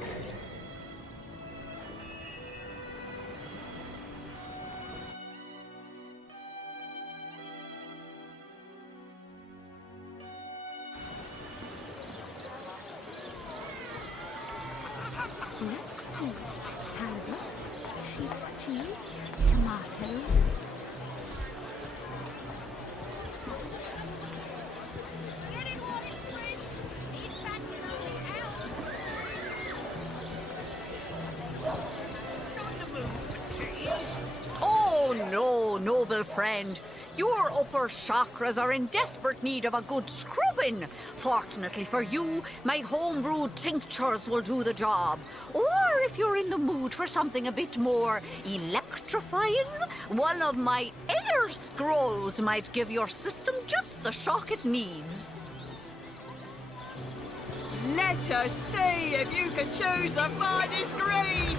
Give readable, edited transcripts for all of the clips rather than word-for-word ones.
Let's see. Halibut, sheep's cheese, tomatoes. Oh no, noble friend. Your upper chakras are in desperate need of a good scrubbing. Fortunately for you, my homebrewed tinctures will do the job. Or if you're in the mood for something a bit more electrifying, one of my air scrolls might give your system just the shock it needs. Let us see if you can choose the finest greens.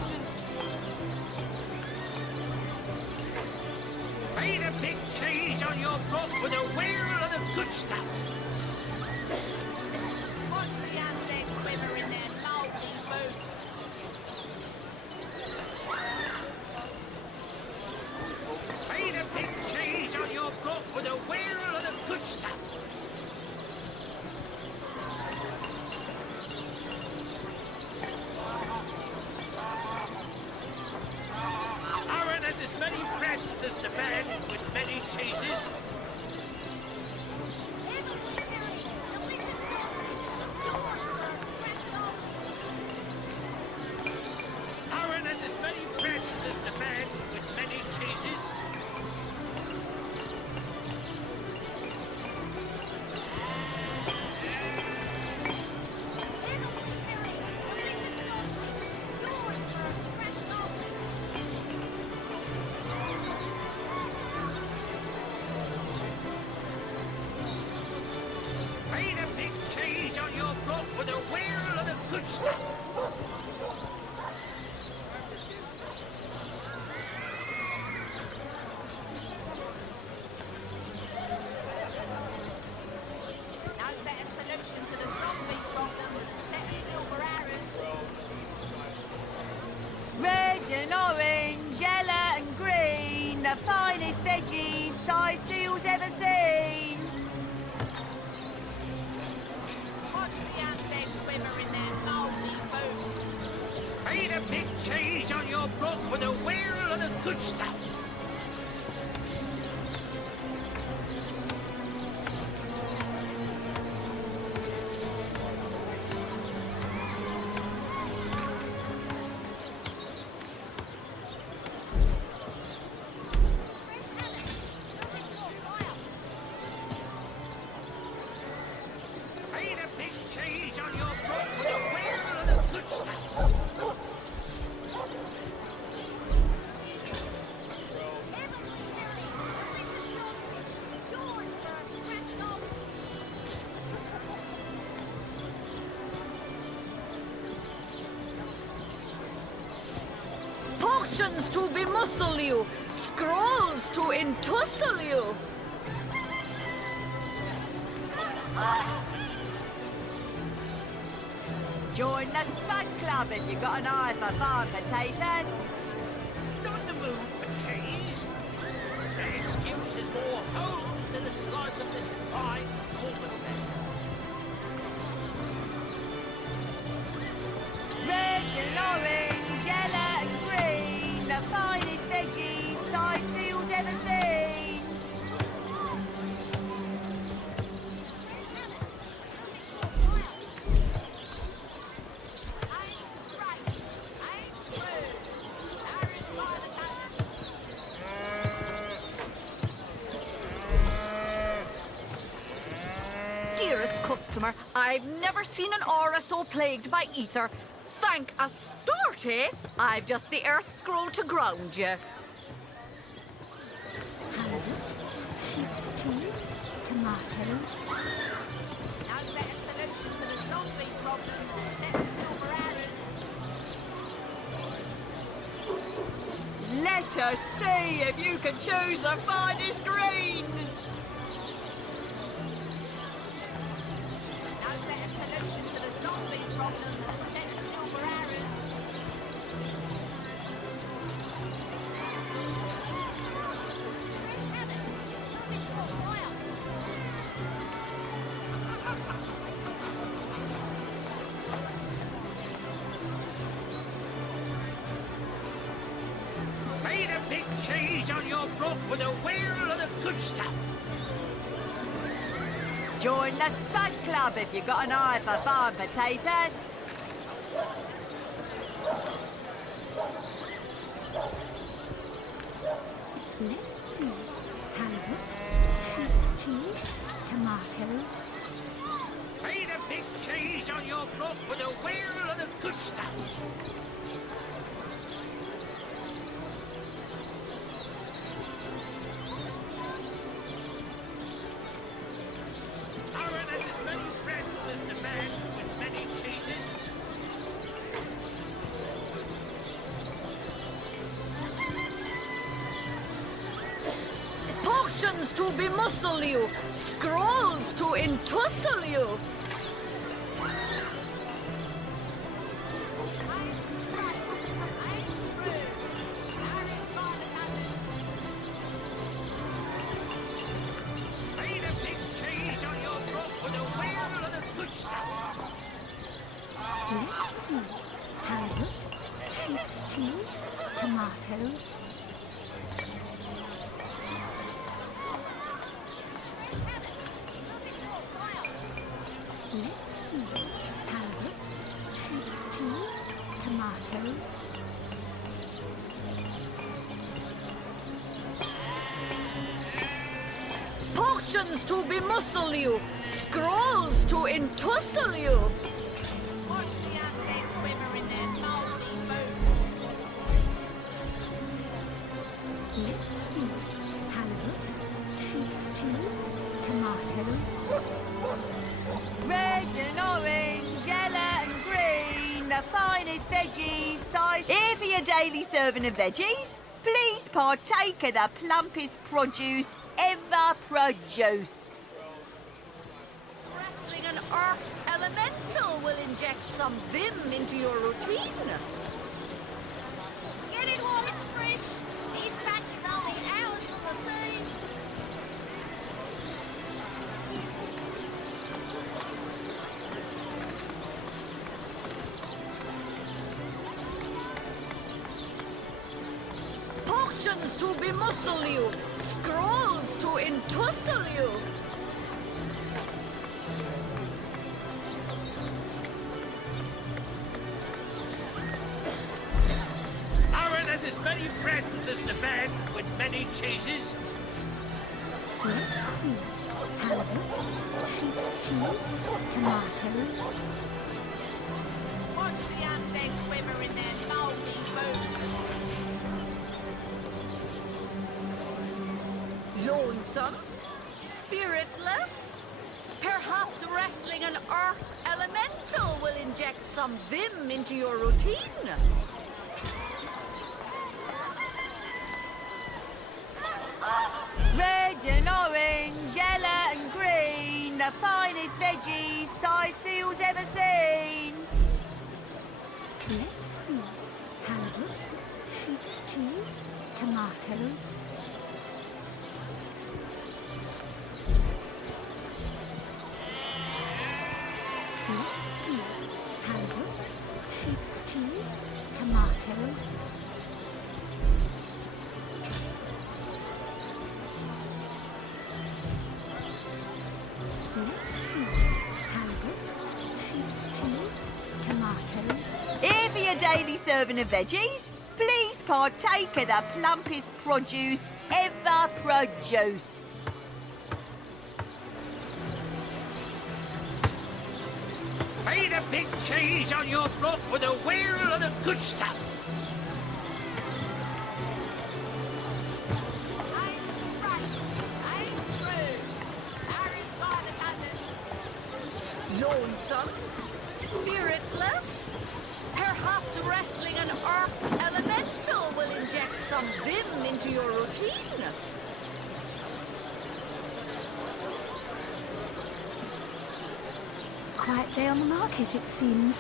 Paint a big cheese on your book with a wheel of the good stuff. Watch the undead quiver in their mouldy boots. Paint a big cheese on your book with a wheel of the good stuff. Aaron has as many friends as the man with many cheeses. Aaron has as many friends as the man with many cheeses. Paint a big cheese on your book with a wheel of the good stuff. No better solution to the zombie problem than a set of silver arrows. Red and orange, yellow and green, the finest veggies size seals ever seen. Watch the undead quiver in their mouldy boots. Paint a big cheese on your book with a wheel of the good stuff. Paint a big cheese on your book with a wheel of the good stuff. Potions to bemuscle you, scrolls to entussle you. Join the Spud Club if you got an eye for farm potatoes. Not in the mood for cheese. The excuse is more home than a slice of this fine corn bread. Red and orange, yellow and green, the finest veggies size seals ever seen. Dearest customer, I've never seen an aura so plagued by ether. Thank Astarte, I've just the earth scroll to ground you. Halibut, sheep's cheese, tomatoes. No better solution to the zombie problem than a set of silver arrows. Let us see if you can choose the finest greens. No better solution to the zombie problem than a set of silver arrows. big cheese on your block with a wheel of the good stuff. Join the Spud Club if you've got an eye for farm potatoes. Let's see. Halibut, sheep's cheese, tomatoes. Pay the big cheese on your block with a wheel of the good stuff. Aaron has as many friends as the man with many cheeses. Potions to bemuscle you, scrolls to entussle you. Pay the big cheese on your block with a wheel of the good stuff. Let's see. Halibut, sheep's cheese, tomatoes. Let's see. Halibut, sheep's cheese, tomatoes. Potions to bemuscle you, scrolls to entussle you. Watch the undead quiver in their mouldy boots. Let's see. Halibut, sheep's cheese, tomatoes. Red and orange, yellow and green, the finest veggies, size. Here for your daily serving of veggies. Please partake of the plumpest produce ever produced. Wrestling an earth elemental will inject some vim into your routine. Get it while it's fresh. These batches only hours from the sea. Potions to bemuscle you, scrolls to entussle you. Aaron has as many friends as the man with many cheeses. Let's see. Halibut, sheep's cheese, tomatoes. Watch the undead quiver in their mouldy boots. Lonesome, spiritless. Perhaps wrestling an earth elemental will inject some vim into your routine. Red and orange, yellow and green, the finest veggies, size seals ever seen. Let's see. Halibut, sheep's cheese, tomatoes. Let's see. Halibut, sheep's cheese, tomatoes. Let's see. Halibut, sheep's cheese, tomatoes. Here for your daily serving of veggies. Please partake of the plumpest produce ever produced. Pay the big cheese on your block with a wheel of the good stuff. Ain't straight, ain't true. Harry's by the cousins. Lonesome, spiritless. Perhaps wrestling an earth elemental will inject some vim into your routine. Quiet day on the market, it seems.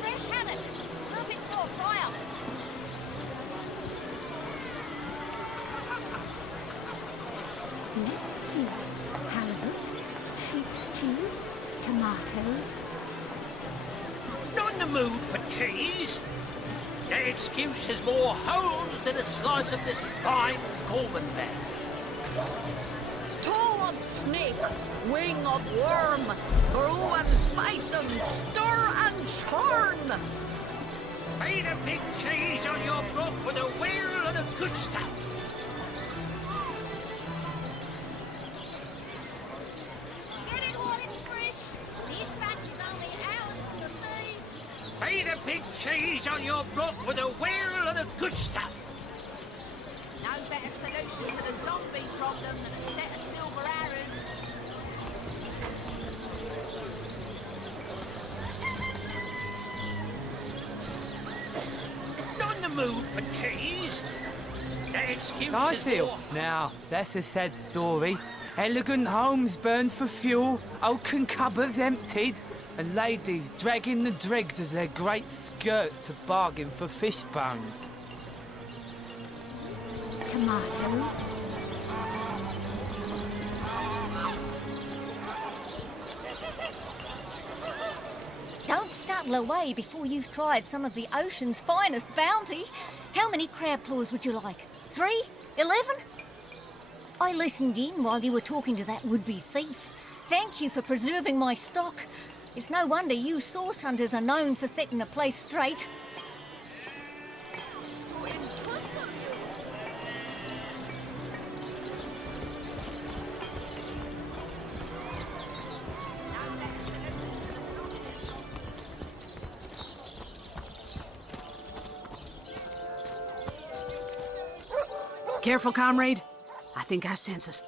Fresh haddock. Nothing for a fry-up. Let's see. Halibut, sheep's cheese, tomatoes. Not in the mood for cheese. That excuse has more holes than a slice of this fine Coleman bed. Toe of snake, wing of worm, brew and spice 'em, stir and churn. May the big cheese on your block with a wheel of the good stuff. Get it while it's fresh. This batch is only ours for the tea. May the big cheese on your block with a wheel of the good stuff. No better solution to the zombie problem than a set of silver arrows. Not in the mood for cheese. That excuse I has feel. more... Now, that's a sad story. Elegant homes burned for fuel, oaken cupboards emptied, and ladies dragging the dregs of their great skirts to bargain for fish bones. Tomatoes. Don't scuttle away before you've tried some of the ocean's finest bounty. How many crab claws would you like? 3? 11? I listened in while you were talking to that would-be thief. Thank you for preserving my stock. It's no wonder you source hunters are known for setting the place straight. Careful, comrade. I think I sense us.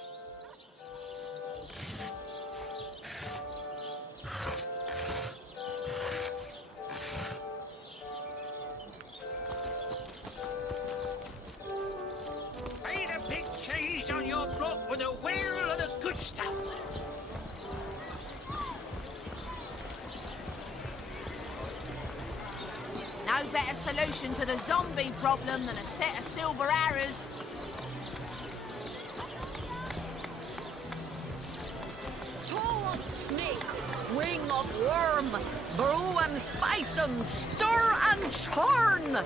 May the big cheese on your block with a wheel of the good stuff. No better solution to the zombie problem than a set of silver arrows. Toe of snake, wing of worm, brew and spice 'em, stir and churn.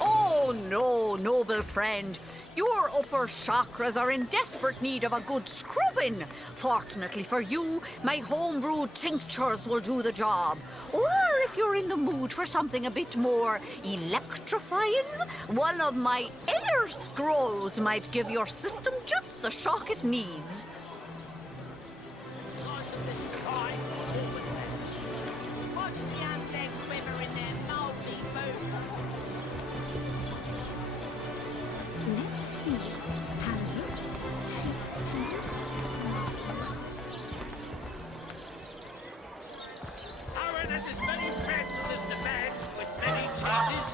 Oh no, noble friend. Your upper chakras are in desperate need of a good scrubbing. Fortunately for you, my homebrewed tinctures will do the job. Or if you're in the mood for something a bit more electrifying, one of my air scrolls might give your system just the shock it needs. Watch the undead quiver in their mouldy boots. Let's see. Halibut, sheep's cheese. Aaron has as many friends as the man with many cheeses.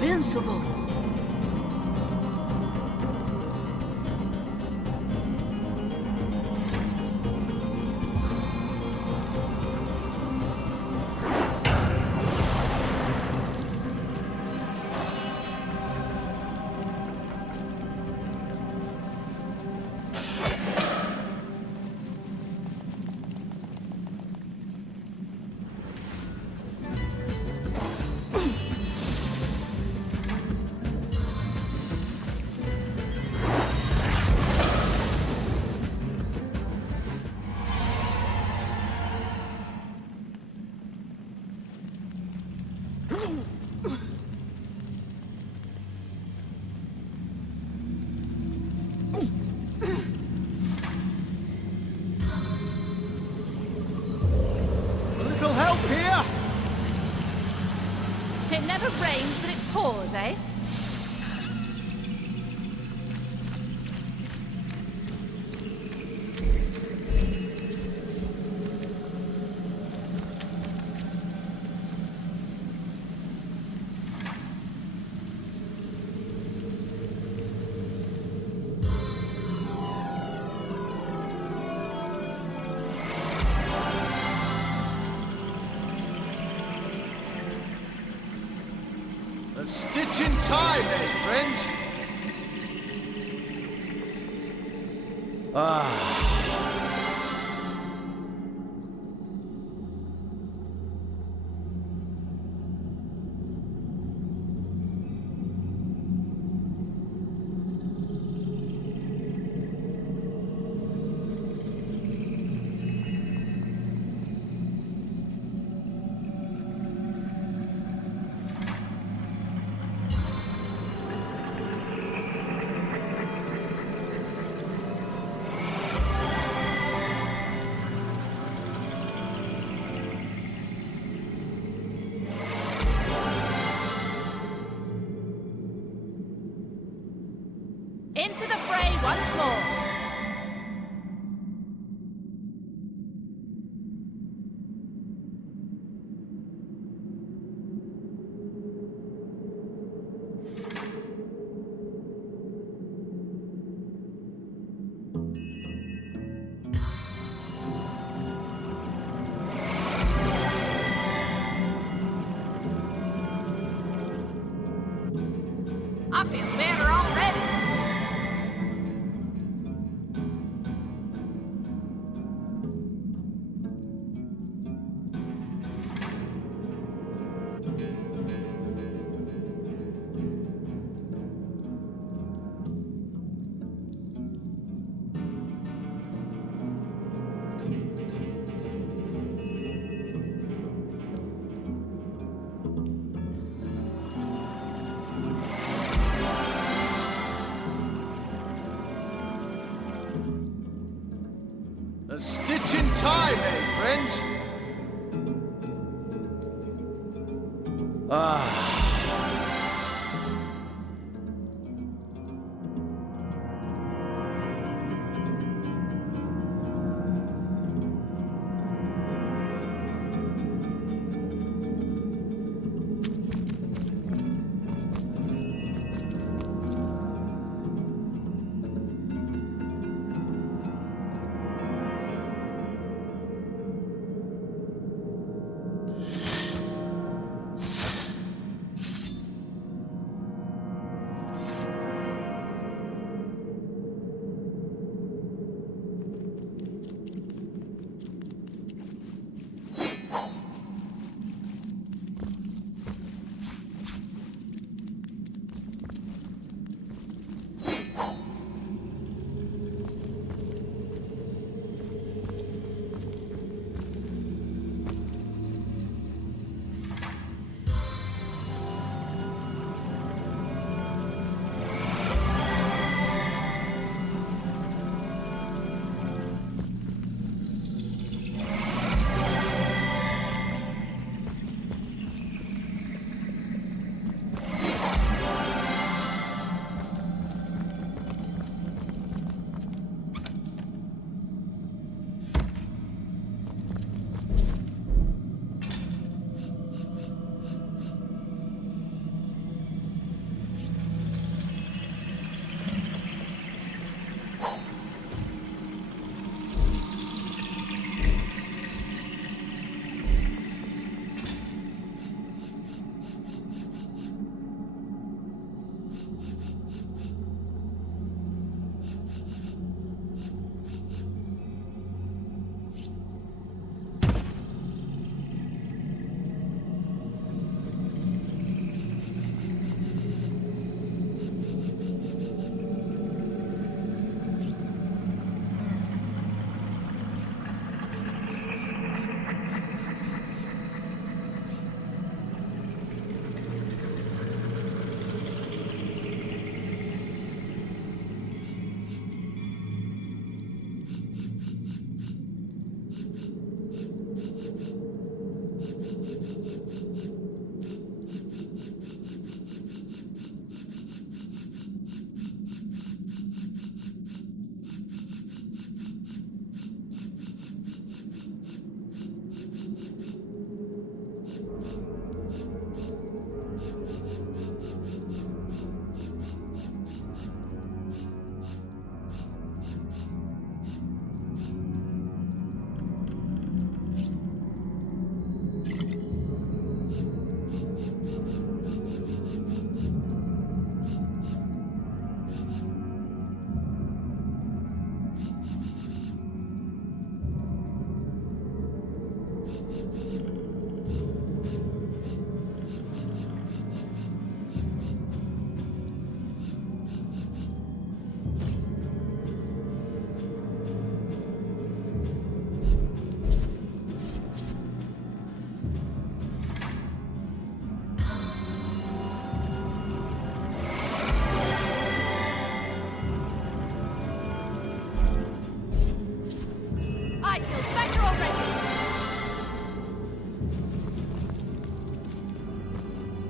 invincible. A little help here! It never rains, but it pours, eh? A stitch in time, eh, friends? Into the fray once more. I feel better already. A stitch in time, eh, friends?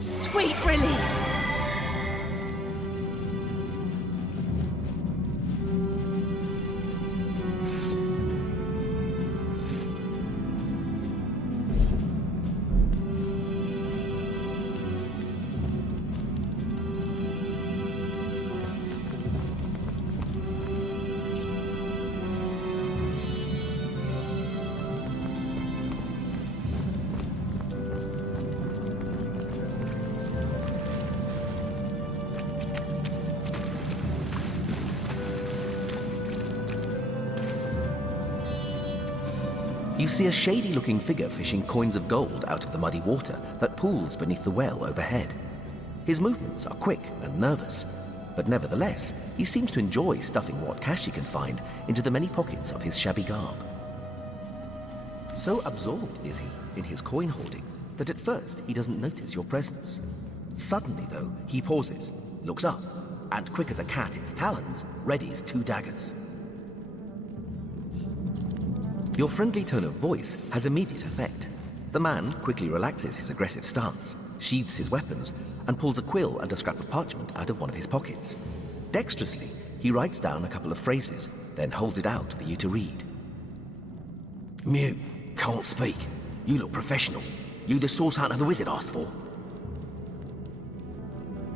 Sweet relief. You see a shady-looking figure fishing coins of gold out of the muddy water that pools beneath the well overhead. His movements are quick and nervous, but nevertheless, he seems to enjoy stuffing what cash he can find into the many pockets of his shabby garb. So absorbed is he in his coin hoarding that at first he doesn't notice your presence. Suddenly, though, he pauses, looks up, and quick as a cat its talons, readies 2 daggers. Your friendly tone of voice has immediate effect. The man quickly relaxes his aggressive stance, sheathes his weapons, and pulls a quill and a scrap of parchment out of one of his pockets. Dexterously, he writes down a couple of phrases, then holds it out for you to read. Mute, can't speak. You look professional. You the source hunter the wizard asked for.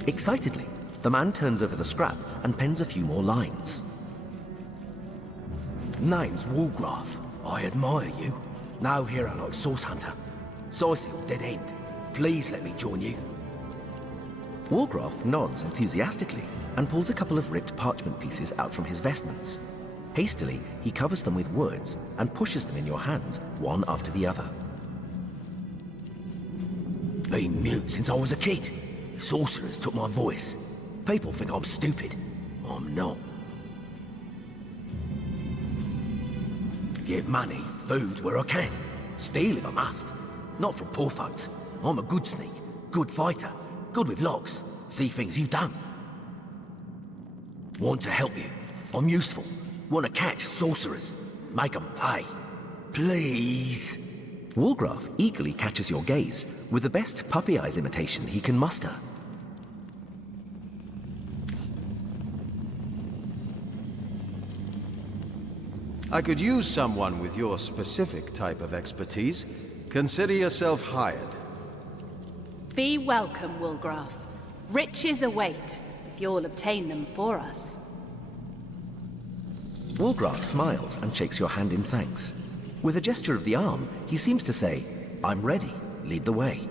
Excitedly, the man turns over the scrap and pens a few more lines. Name's Walgraf. I admire you. No hero like Source Hunter. Sizil, dead end. Please let me join you. Walgraf nods enthusiastically and pulls a couple of ripped parchment pieces out from his vestments. Hastily, he covers them with words and pushes them in your hands, one after the other. Been mute since I was a kid. Sorcerers took my voice. People think I'm stupid. I'm not. Get money, food where I can. Steal if I must. Not from poor folks. I'm a good sneak, good fighter, good with locks. See things you don't. Want to help you. I'm useful. Want to catch sorcerers. Make 'em pay. Please. Walgraf eagerly catches your gaze with the best puppy eyes imitation he can muster. I could use someone with your specific type of expertise. Consider yourself hired. Be welcome, Walgraf. Riches await, if you'll obtain them for us. Walgraf smiles and shakes your hand in thanks. With a gesture of the arm, he seems to say, I'm ready, lead the way.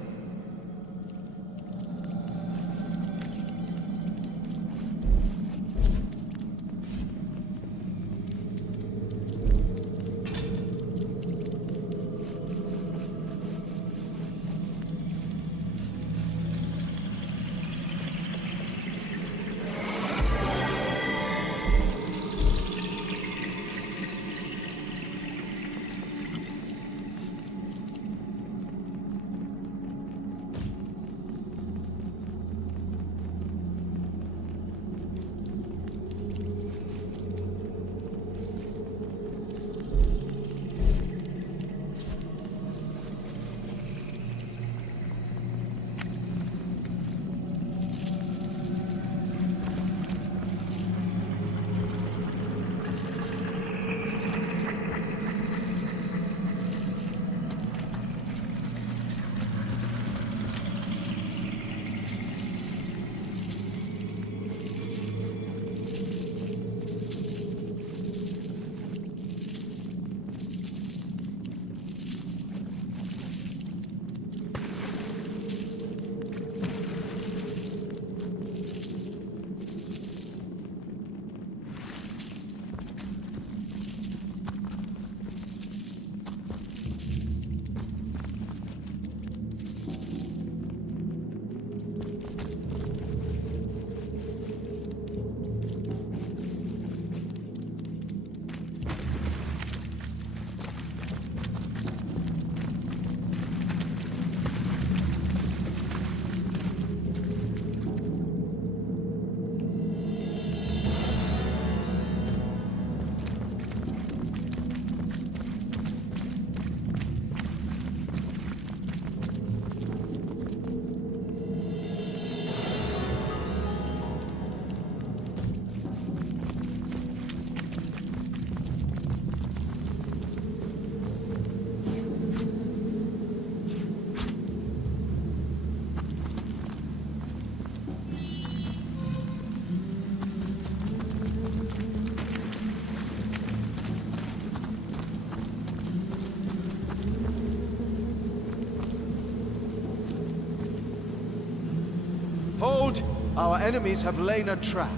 Hold! Our enemies have laid a trap.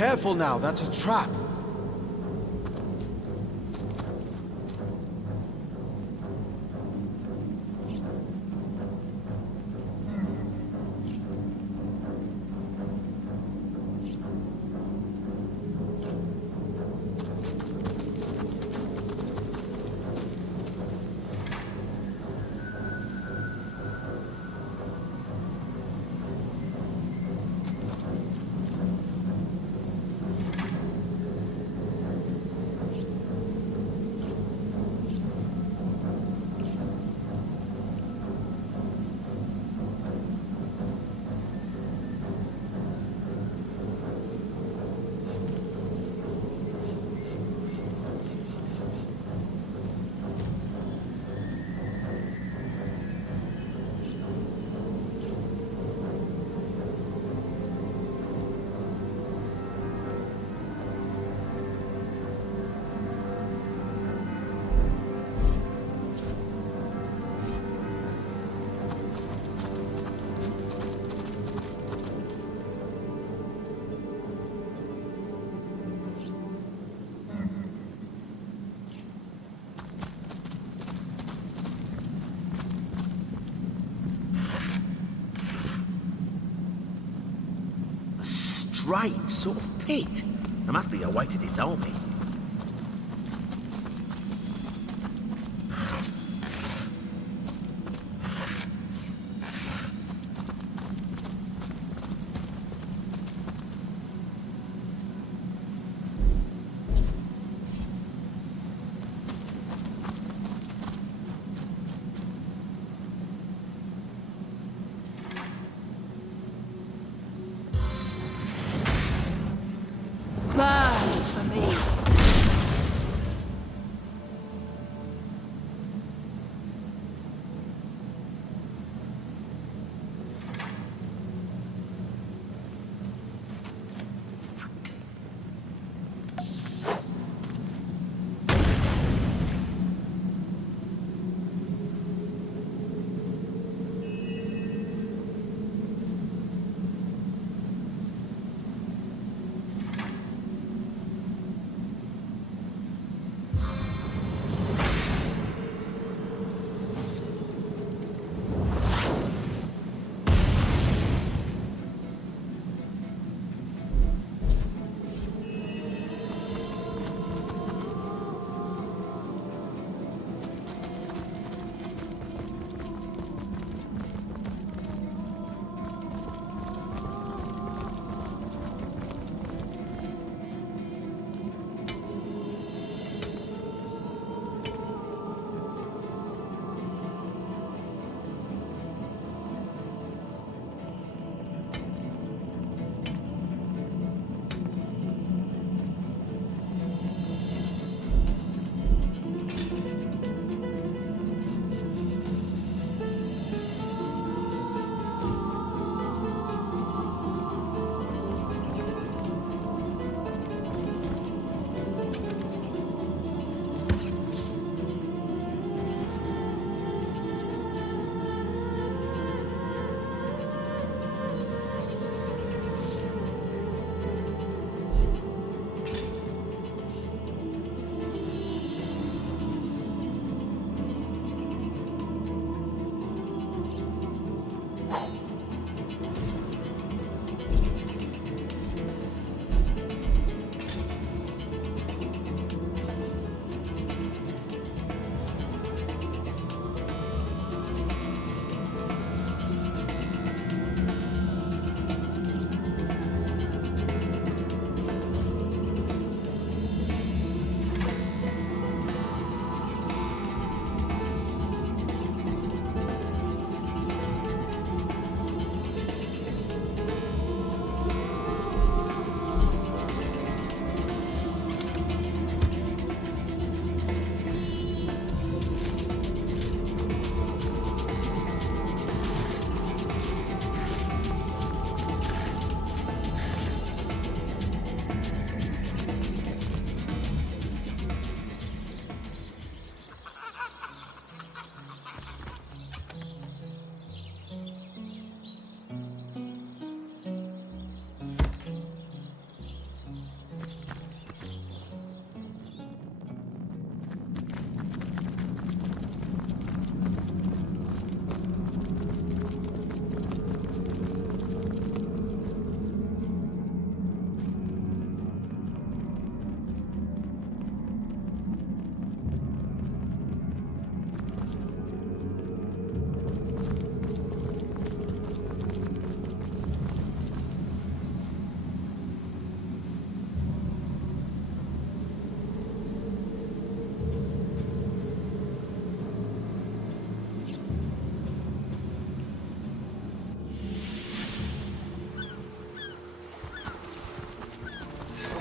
Careful now, that's a trap. Strange sort of pit. There must be a way to disarm it.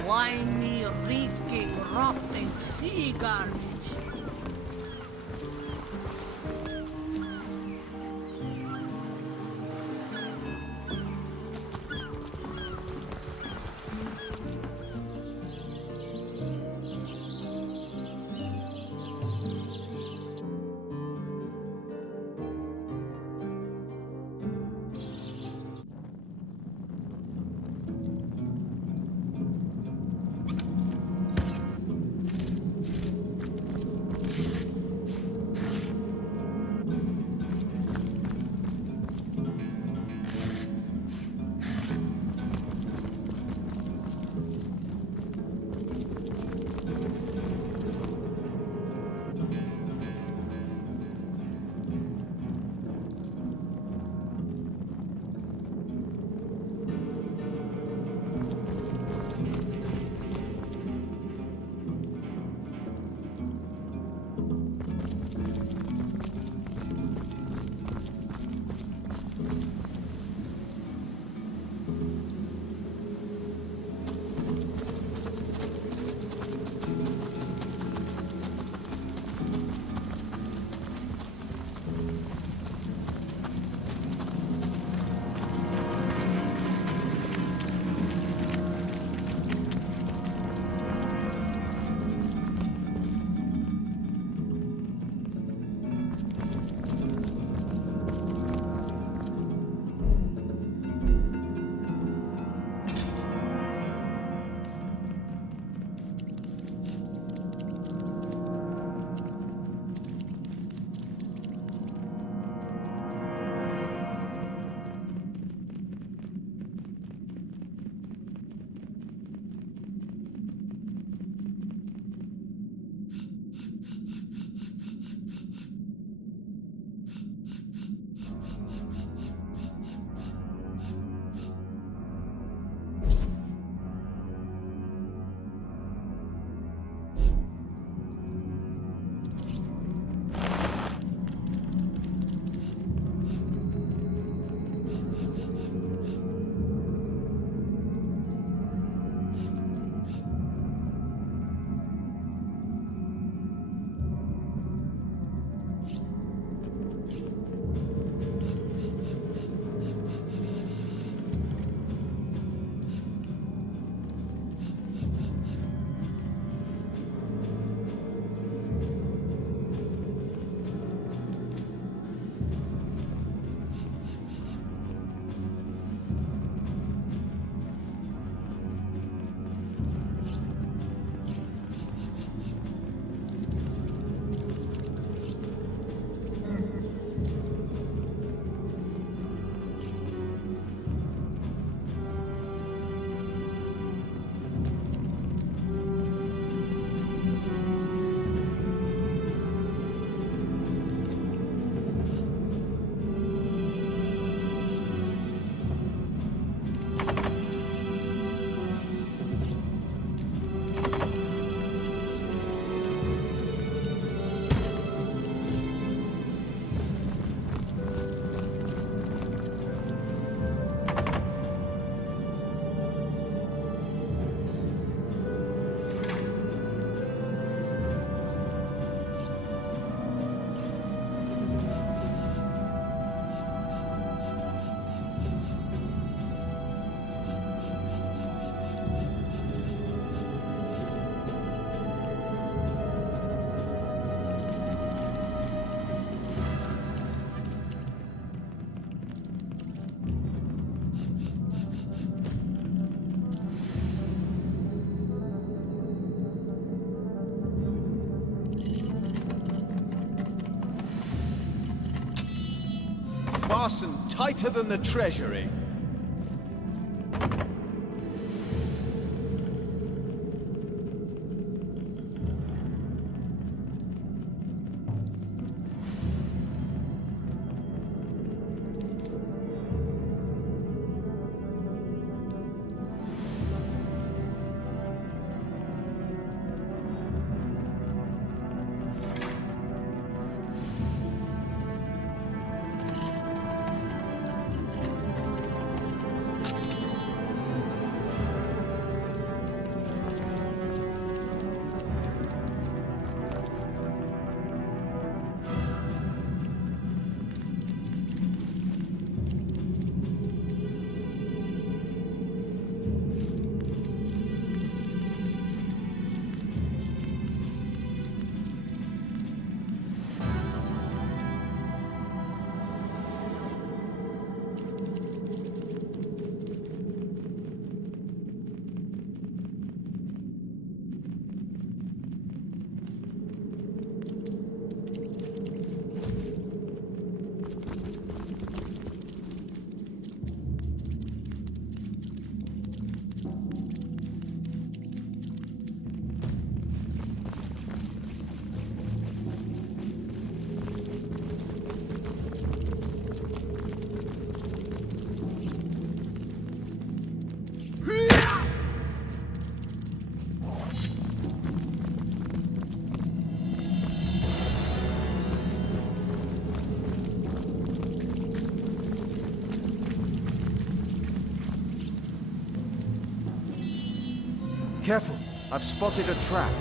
slimy, reeking, rotting sea garbage. Fastened tighter than the treasury. Careful, I've spotted a trap.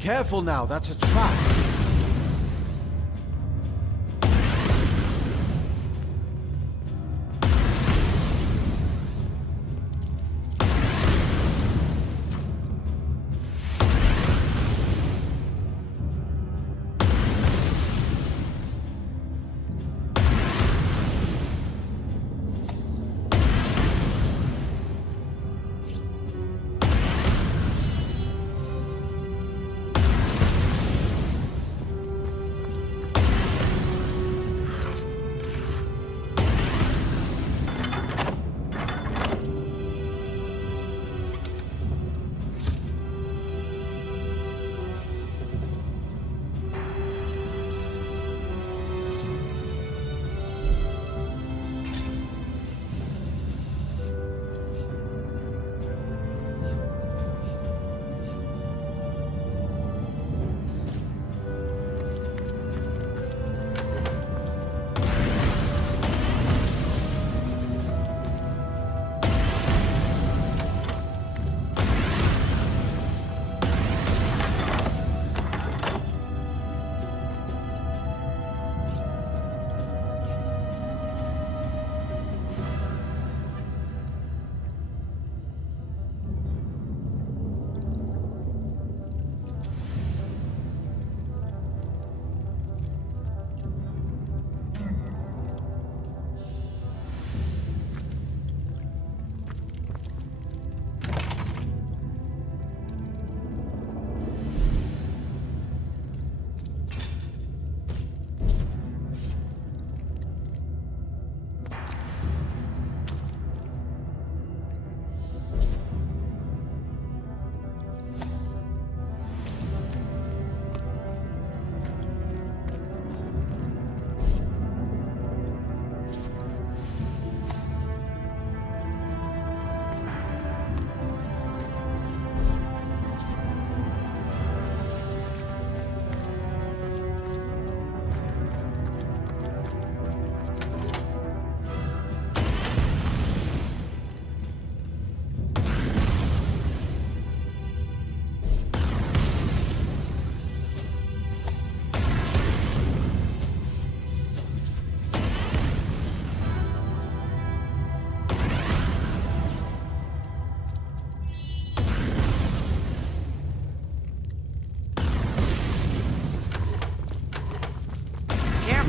Careful now, that's a trap.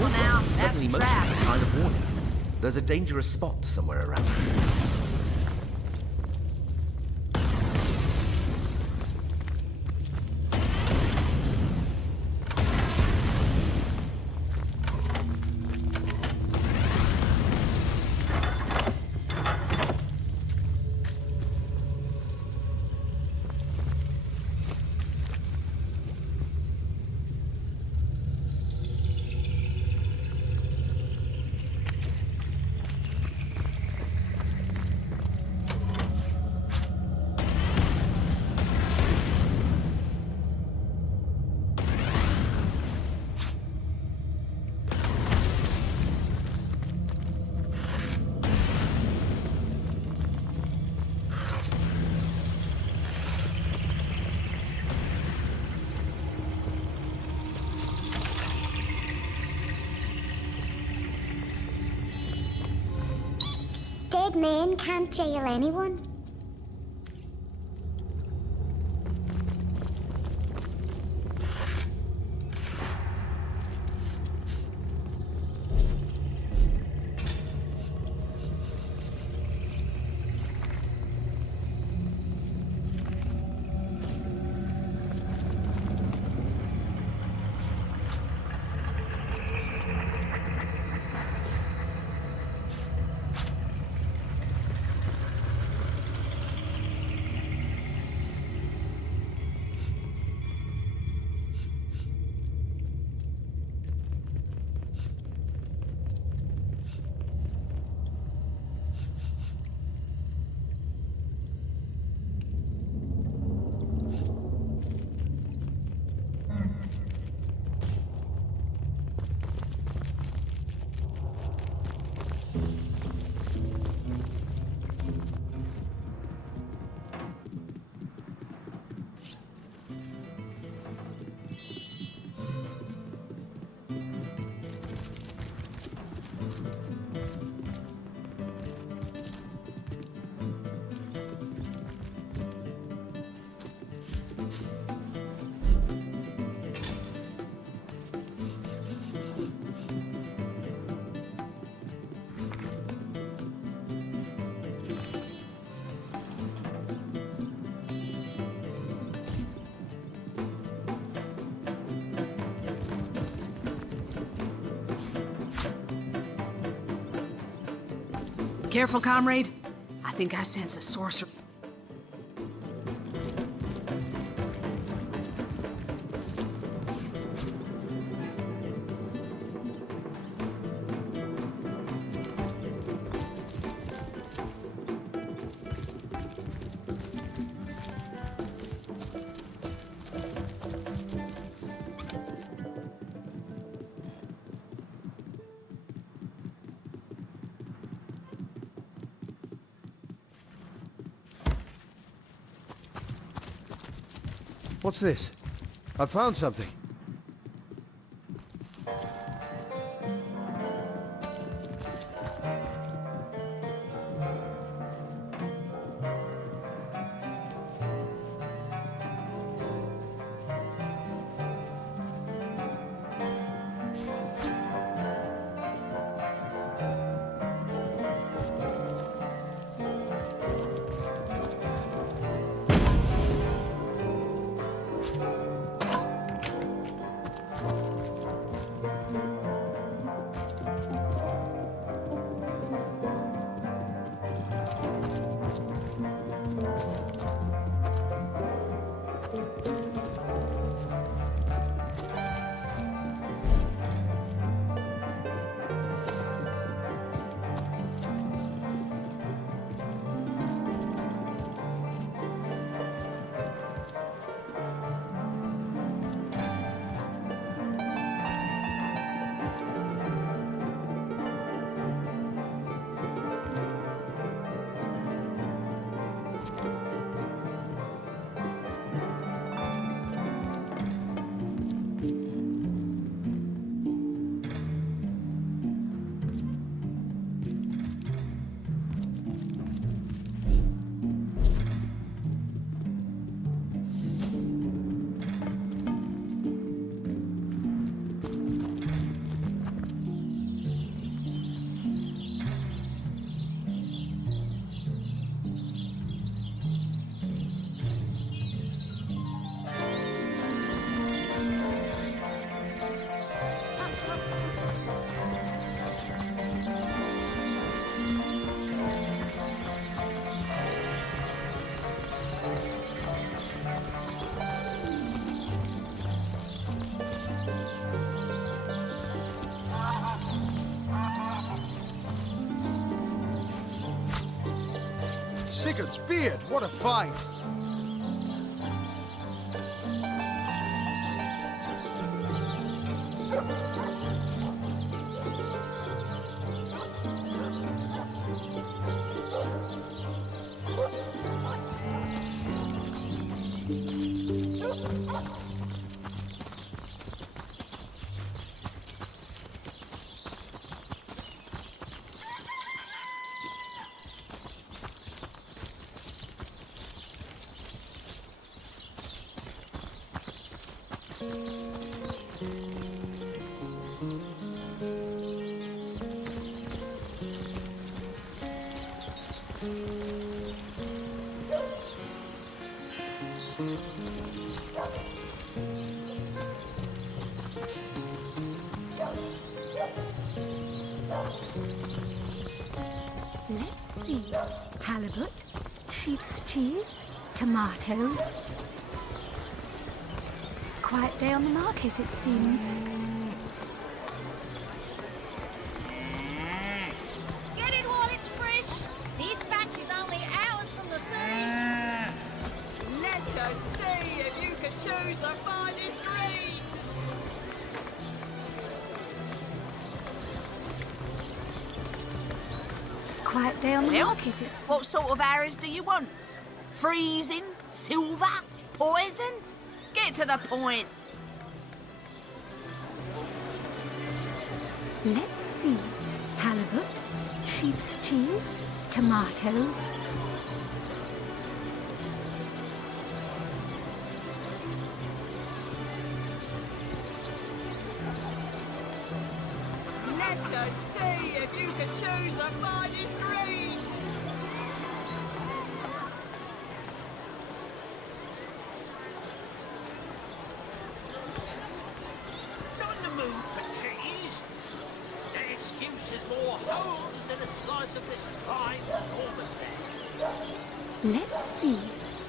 Careful now, that's suddenly motions trapped. a sign of warning. There's a dangerous spot somewhere around. Dead men can't jail anyone. Careful, comrade. I think I sense a sorcerer. What's this? I found something. Sigurd's beard, what a find! Let's see. Halibut, sheep's cheese, tomatoes. Quiet day on the market, it seems. Get it while it's fresh. This batch is only hours from the sea. Let us see if you can choose the finest green. Quiet day on the Well, market, it's... what sort of arrows do you want? Freezing? Silver? Poison? Get to the point. Let's see. Halibut, sheep's cheese, tomatoes. Let us see if you can choose the finest green. Not in the mood for cheese. That excuse is more holes than a slice of this fine Norman fat. Let's see.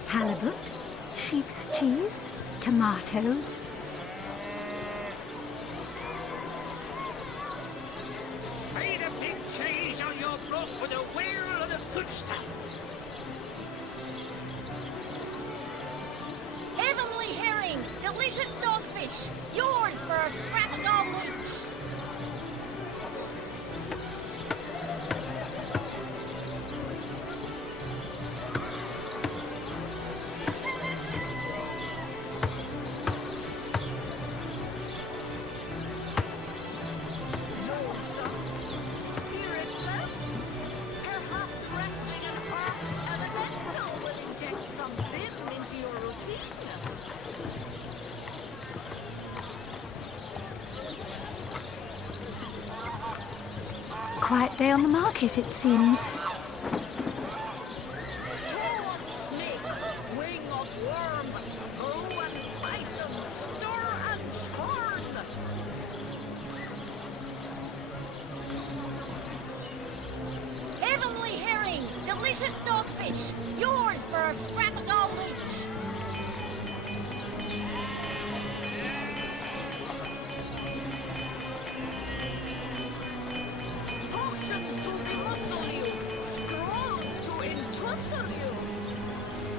Halibut, sheep's cheese, tomatoes. Pay the big cheese on your block with a wheel of the good stuff. Heavenly herring, delicious dogfish. Yours for a scrap of gold each. Perhaps resting in her elemental will inject some vim into your routine. Quiet day on the market, it seems. Snake, wing of worm, brew and spice and stir and churn. Heavenly herring, delicious dogfish. Yours for a scrap of gold each. Potions to bemuscle you, scrolls to entussle you.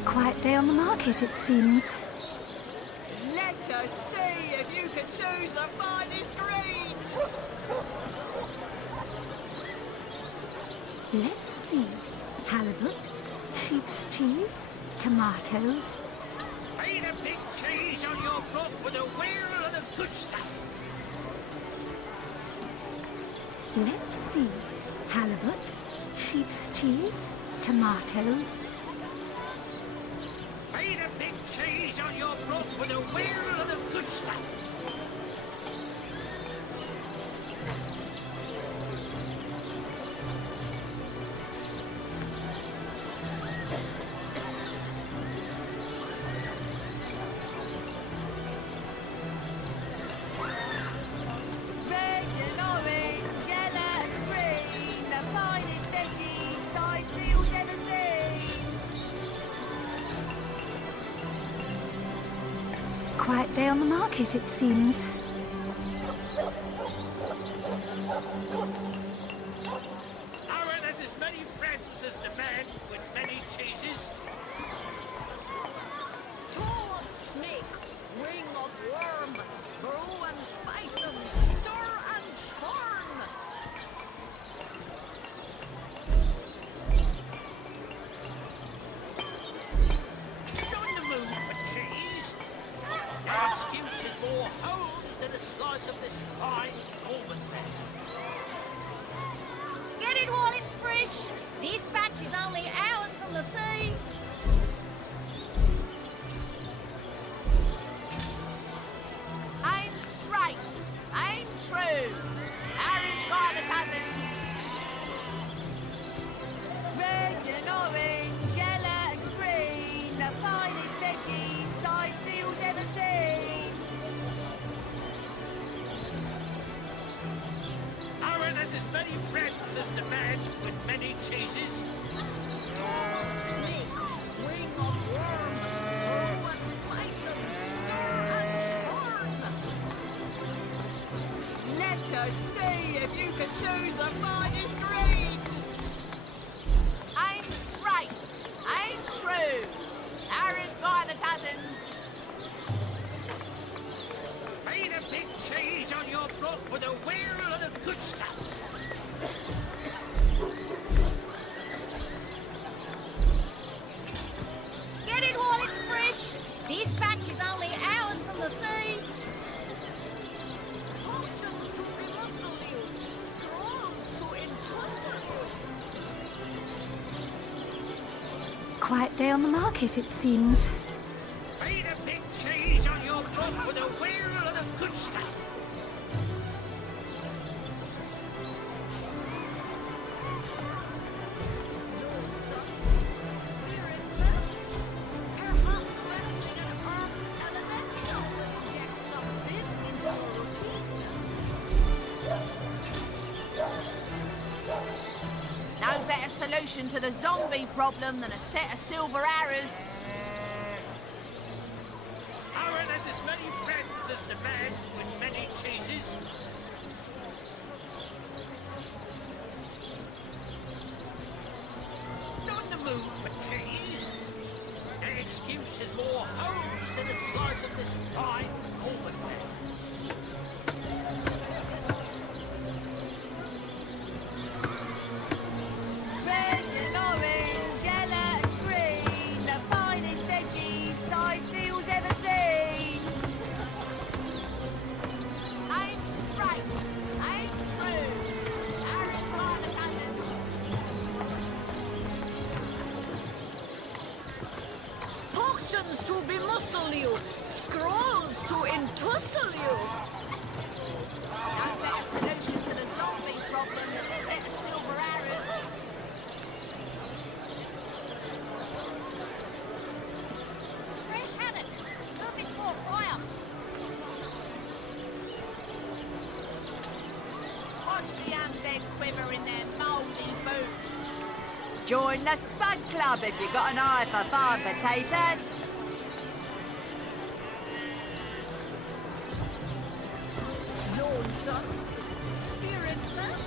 Quiet day on the market, it seems. Let us see if you can choose the finest green. Let's see. Halibut, sheep's cheese, tomatoes. Pay the big cheese on your block with a wheel of the good stuff. Let's see. Halibut, sheep's cheese, tomatoes. Pay the big cheese on your block with a wheel of the good stuff. Red and orange, yellow and green, the finest veggies size fields ever seen. Quiet day on the market, it seems. Our there's as many friends as the man with many cheese. has as many friends as the man with many cheeses. Snake, wing of worm, oh, and slice them, stir and churn. Let us see if you can choose the finest greens. I'm straight, I'm true. Arrows by the dozens. Made a big cheese on your broth with a wheel of the good stuff. Get it while it's fresh. This batch is only hours from the sea. Potions to remuscle you, scrolls to entussle you. Quiet day on the market, it seems. Made a big cheese on your broth with a wheel of the good stuff. No better solution to the zombie problem than a set of silver arrows. Aaron has as many friends as the man with many cheeses. Not in the mood for cheese. An excuse is more holes than a slice of this fine almond bread. Red and orange, yellow and green, the finest veggies size seals ever seen. I'm straight, I'm true. Arrows by the dozens. Potions to bemuscle you, scrolls to entussle you. No better solution to the zombie problem than a set of silver arrows. Fresh haddock. Perfect for fire. Watch the undead quiver in their mouldy boots. Join the Spud Club if you've got an eye for farm potatoes. Lonesome, spiritless.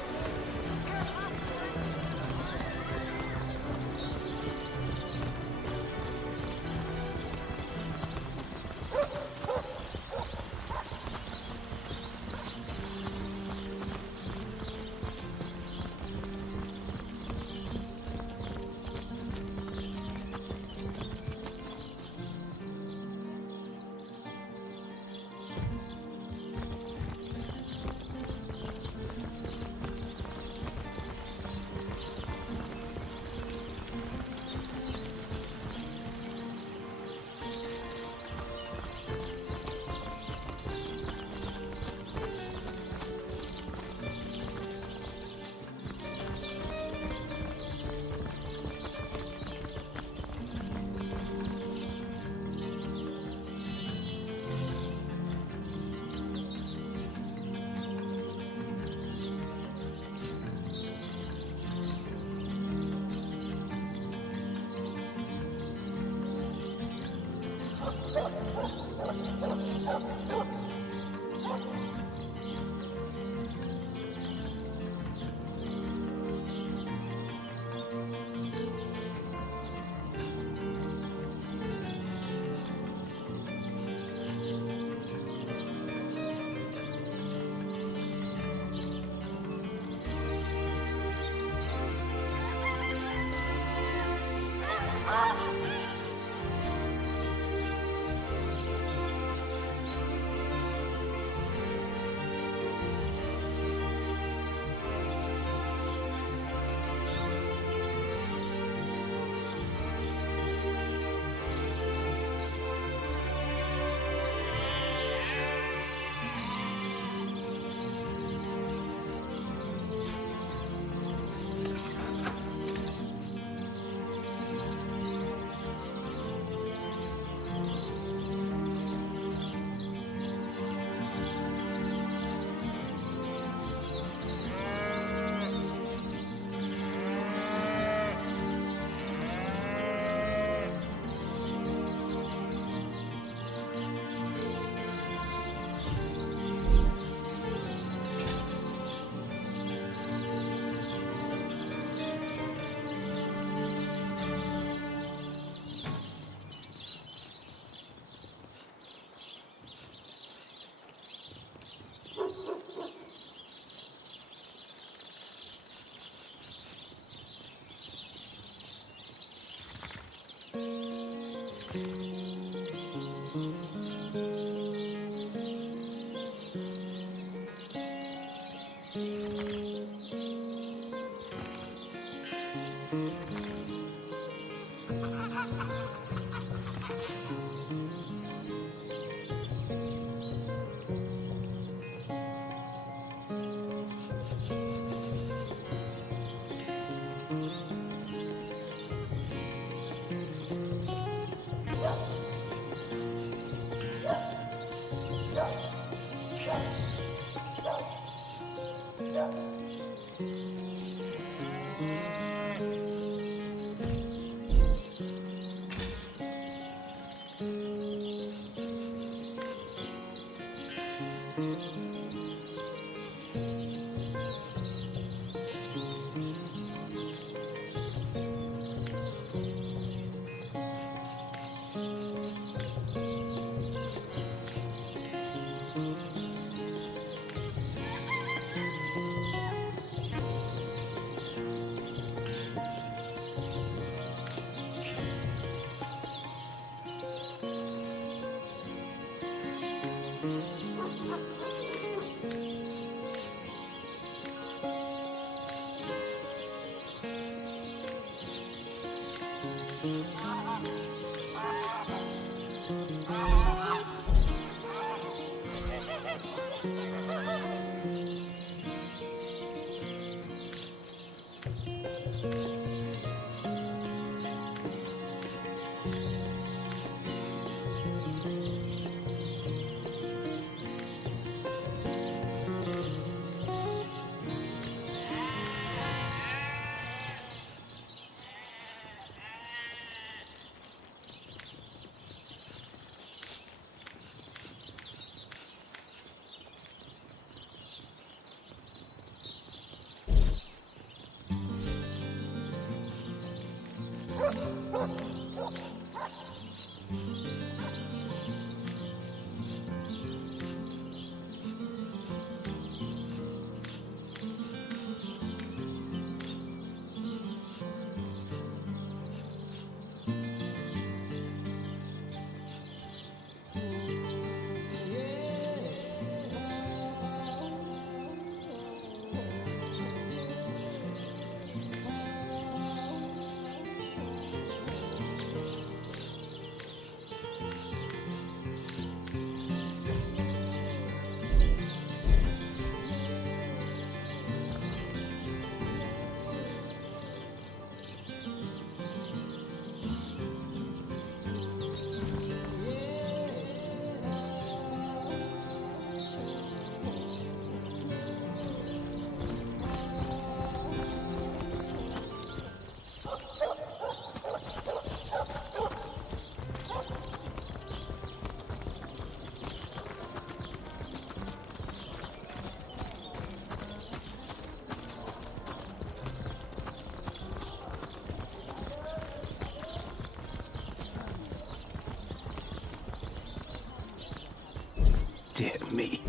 Dear me.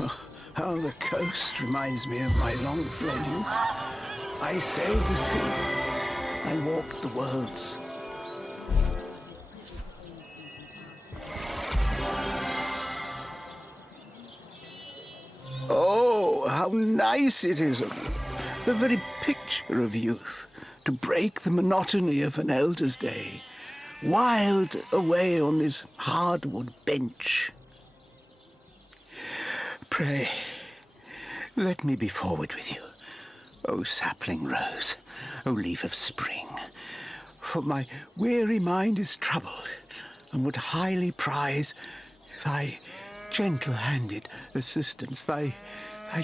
Oh, how the coast reminds me of my long-fled youth. I sailed the seas. I walked the worlds. Oh, how nice it is of you. The very picture of youth. To break the monotony of an elder's day. Wild away on this hardwood bench. Pray, let me be forward with you, O sapling rose, O leaf of spring, for my weary mind is troubled, and would highly prize thy gentle-handed assistance, thy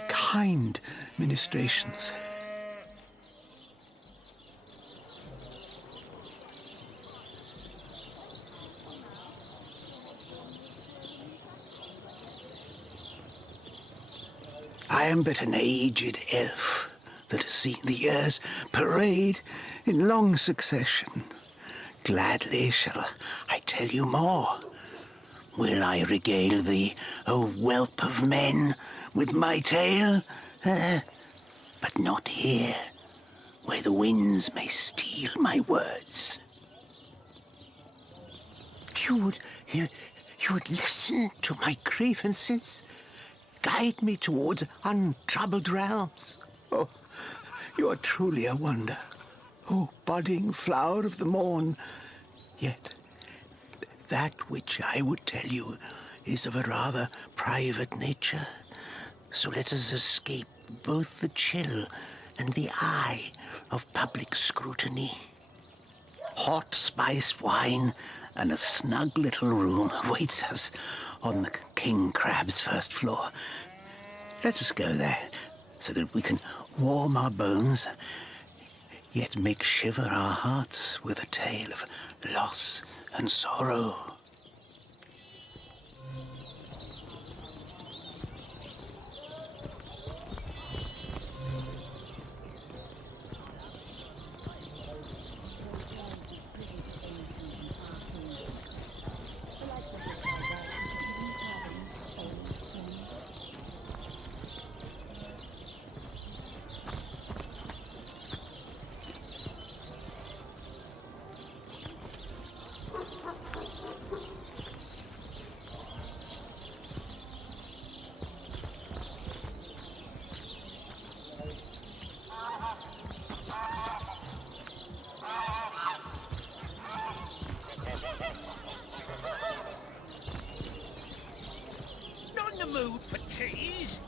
kind ministrations. I am but an aged elf that has seen the years parade in long succession. Gladly shall I tell you more. Will I regale thee, O whelp of men, with my tale? But not here, where the winds may steal my words. You would listen to my grievances? guide me towards untroubled realms. Oh, you are truly a wonder. Oh, budding flower of the morn. Yet, that which I would tell you is of a rather private nature. So let us escape both the chill and the eye of public scrutiny. Hot spiced wine and a snug little room awaits us on the King Crab's first floor. Let us go there so that we can warm our bones, yet make shiver our hearts with a tale of loss and sorrow. Not in the mood for cheese.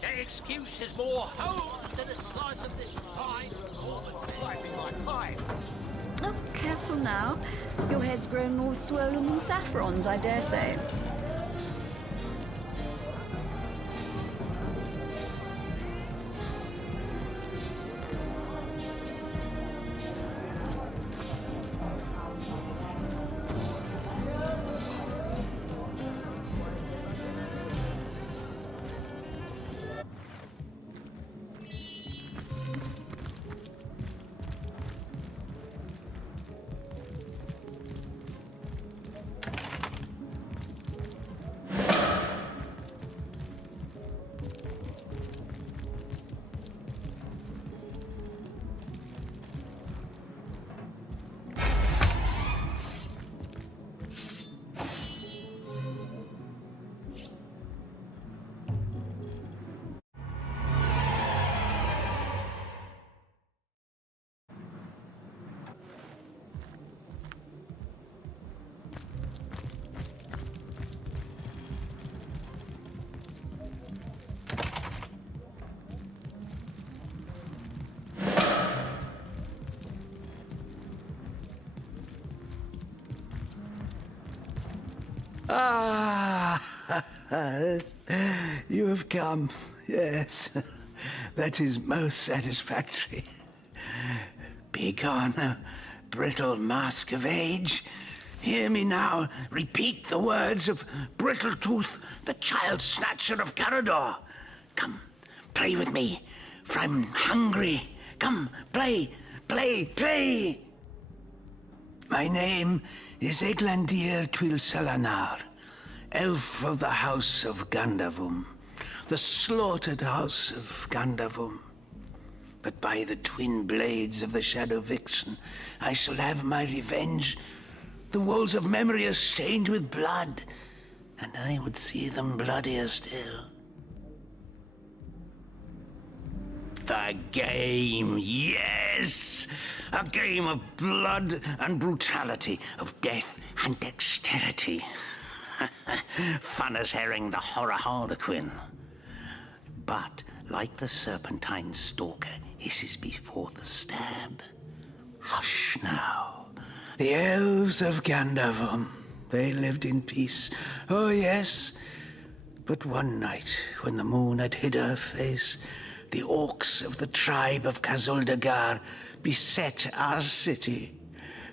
The excuse is more holes than a slice of this fine almond driving my pipe. Oh, careful now. Your head's grown more swollen than saffron's, I dare say. Ah, you have come. Yes, that is most satisfactory. Begone, brittle mask of age. Hear me now repeat the words of Brittletooth, the child snatcher of Carador. Come, play with me, for I'm hungry. Come, play, play, play. My name is Eglandir Twil Salanar, elf of the house of Gandavum, the slaughtered house of Gandavum. But by the twin blades of the Shadow Vixen, I shall have my revenge. The walls of memory are stained with blood, and I would see them bloodier still. The game, yes! A game of blood and brutality, of death and dexterity. Fun as herring the horror harlequin. But, like the serpentine stalker hisses before the stab, hush now. The elves of Gandavum, they lived in peace. Oh, yes. But one night, when the moon had hid her face, the orcs of the tribe of Kazuldagar beset our city.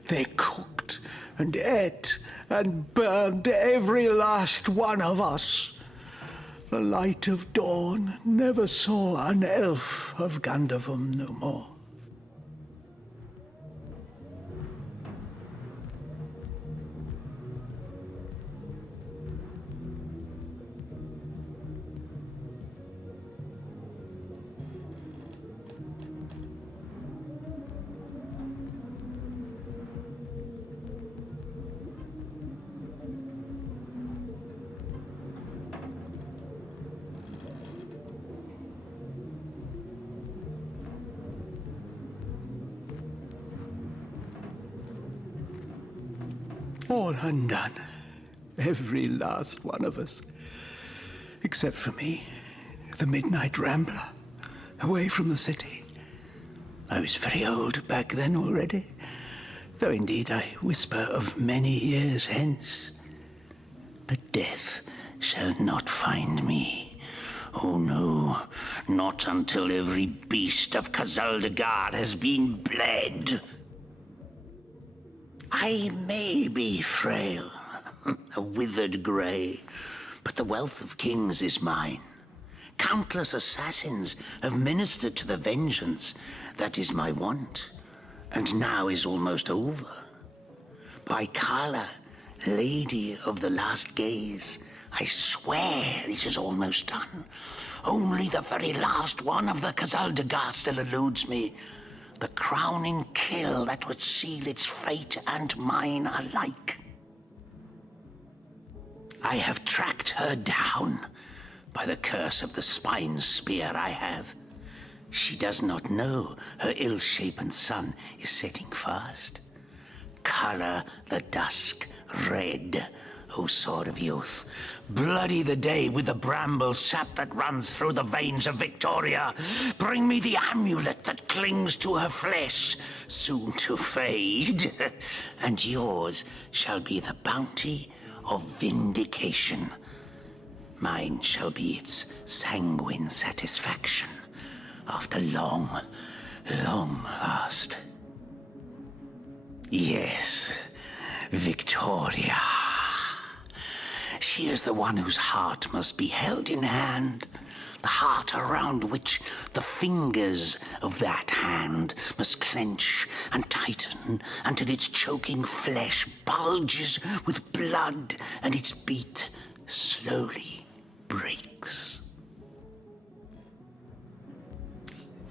They cooked and ate and burned every last one of us. The light of dawn never saw an elf of Gandavum no more. All undone. Every last one of us. Except for me, the midnight rambler, away from the city. I was very old back then already, though indeed I whisper of many years hence. But death shall not find me. Oh no, not until every beast of Kazaldagar has been bled. I may be frail, a withered grey, but the wealth of kings is mine. Countless assassins have ministered to the vengeance that is my want, and now is almost over. By Kala, Lady of the Last Gaze, I swear it is almost done. Only the very last one of the Kazaldagar still eludes me. The crowning kill that would seal its fate and mine alike. I have tracked her down by the curse of the spine spear I have. She does not know her ill-shapen sun is setting fast. Color the dusk red, O sword of youth. Bloody the day with the bramble sap that runs through the veins of Victoria. Bring me the amulet that clings to her flesh, soon to fade. And yours shall be the bounty of vindication. Mine shall be its sanguine satisfaction after long, long last. Yes, Victoria. She is the one whose heart must be held in hand, the heart around which the fingers of that hand must clench and tighten until its choking flesh bulges with blood and its beat slowly breaks.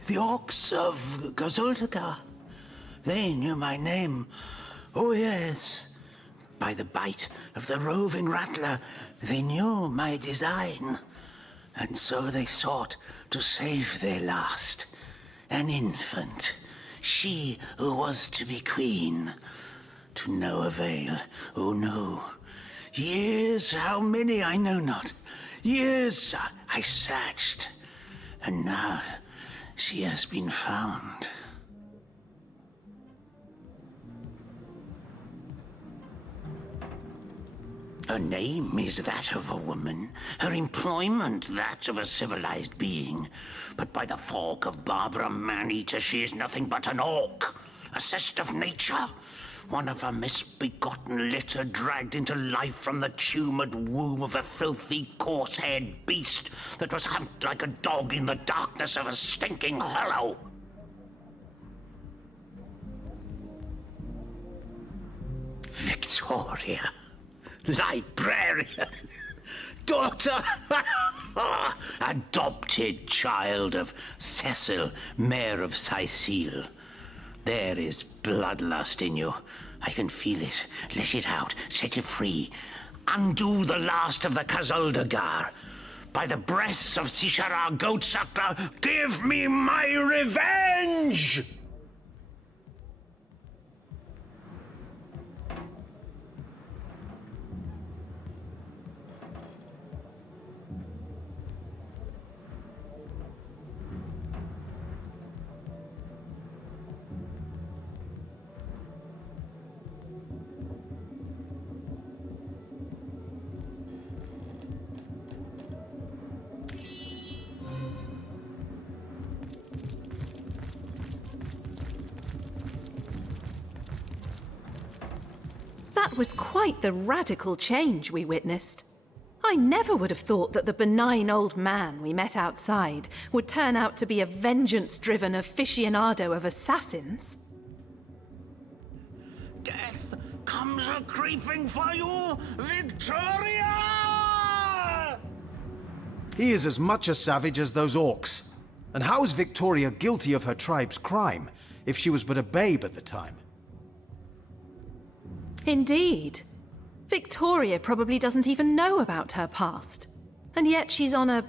The orcs of Kazaldagar, they knew my name. Oh yes. By the bite of the roving rattler, they knew my design. And so they sought to save their last, an infant, she who was to be queen. To no avail, oh no. Years, how many I know not. Years I searched, and now she has been found. Her name is that of a woman, her employment that of a civilized being. But by the fork of Barbara Maneater, she is nothing but an orc, a cyst of nature, one of a misbegotten litter dragged into life from the tumoured womb of a filthy, coarse-haired beast that was humped like a dog in the darkness of a stinking hollow. Victoria. Librarian, daughter, adopted child of Cecil, Mayor of Sicile. There is bloodlust in you. I can feel it. Let it out. Set it free. Undo the last of the Kazaldagar. By the breasts of Sishara Goatsucker, give me my revenge! That was quite the radical change we witnessed. I never would have thought that the benign old man we met outside would turn out to be a vengeance-driven aficionado of assassins. Death comes a-creeping for you, Victoria! He is as much a savage as those orcs. And how is Victoria guilty of her tribe's crime, if she was but a babe at the time? Indeed. Victoria probably doesn't even know about her past. And yet she's on a,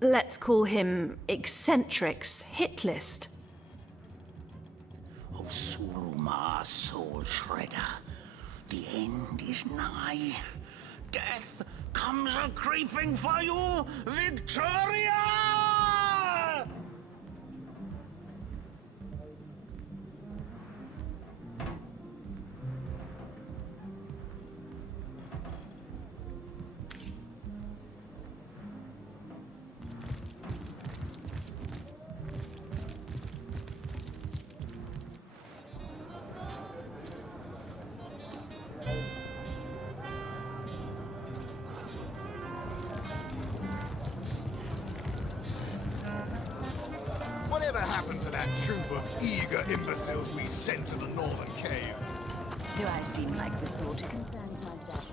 let's call him, eccentrics hit list. Oh, Suluma, Soul Shredder. The end is nigh. Death comes a-creeping for you, Victoria! Whatever happened to that troop of eager imbeciles we sent to the northern cave? Do I seem like the sort who can find myself?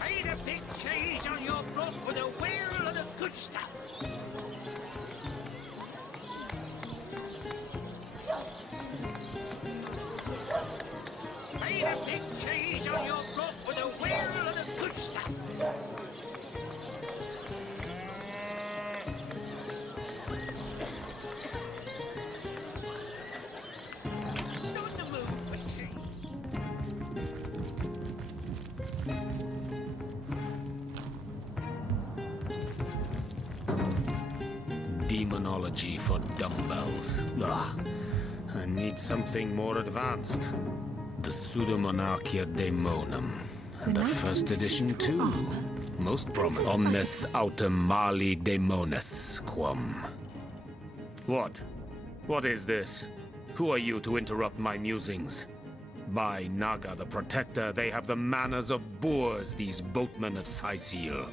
Pay the big cheese on your block with a wheel of the good stuff. Pay the big cheese on your block with a wheel of the good stuff. Not in the mood for cheese. Demonology for dumbbells. Ugh. I need something more advanced. The Pseudomonarchia Daemonum. And a first edition too. Most promising. Omnes autem mali daemonis quam. What? What is this? Who are you to interrupt my musings? By Naga the Protector, they have the manners of boors, these boatmen of Sicil.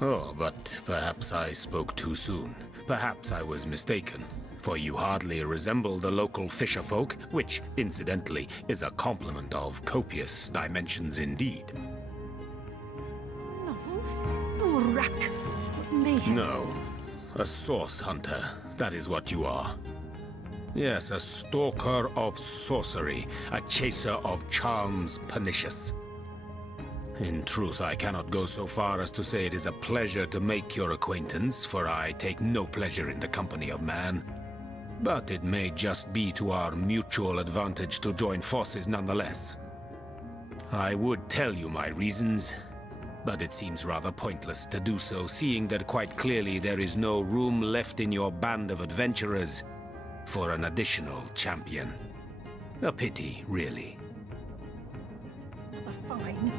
Oh, but perhaps I spoke too soon. Perhaps I was mistaken, for you hardly resemble the local fisherfolk, which, incidentally, is a compliment of copious dimensions indeed. Novels? Urak! Mayhem. No, a source hunter, that is what you are. Yes, a stalker of sorcery, a chaser of charms pernicious. In truth, I cannot go so far as to say it is a pleasure to make your acquaintance, for I take no pleasure in the company of man. But it may just be to our mutual advantage to join forces nonetheless. I would tell you my reasons, but it seems rather pointless to do so, seeing that quite clearly there is no room left in your band of adventurers for an additional champion. A pity, really. Fine.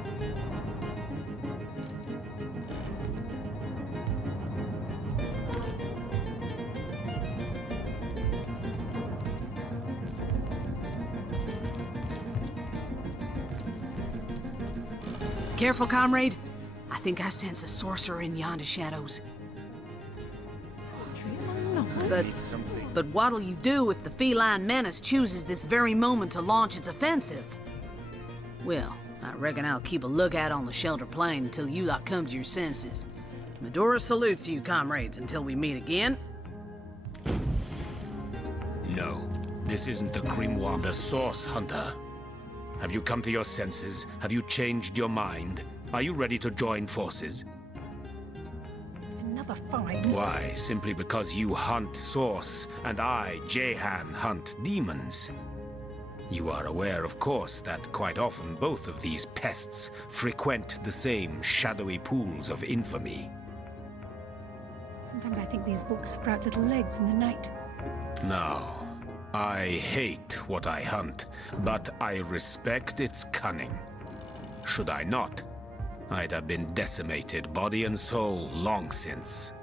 Careful, comrade. I think I sense a sorcerer in yonder shadows. But what'll you do if the feline menace chooses this very moment to launch its offensive? Well, I reckon I'll keep a lookout on the shelter plain until you lot come to your senses. Medora salutes you, comrades, until we meet again. No, this isn't the grimoire, the source hunter. Have you come to your senses? Have you changed your mind? Are you ready to join forces? Another fine. Why, simply because you hunt source, and I, Jehan, hunt demons. You are aware, of course, that quite often both of these pests frequent the same shadowy pools of infamy. Sometimes I think these books sprout little legs in the night. Now, I hate what I hunt, but I respect its cunning. Should I not, I'd have been decimated, body and soul, long since.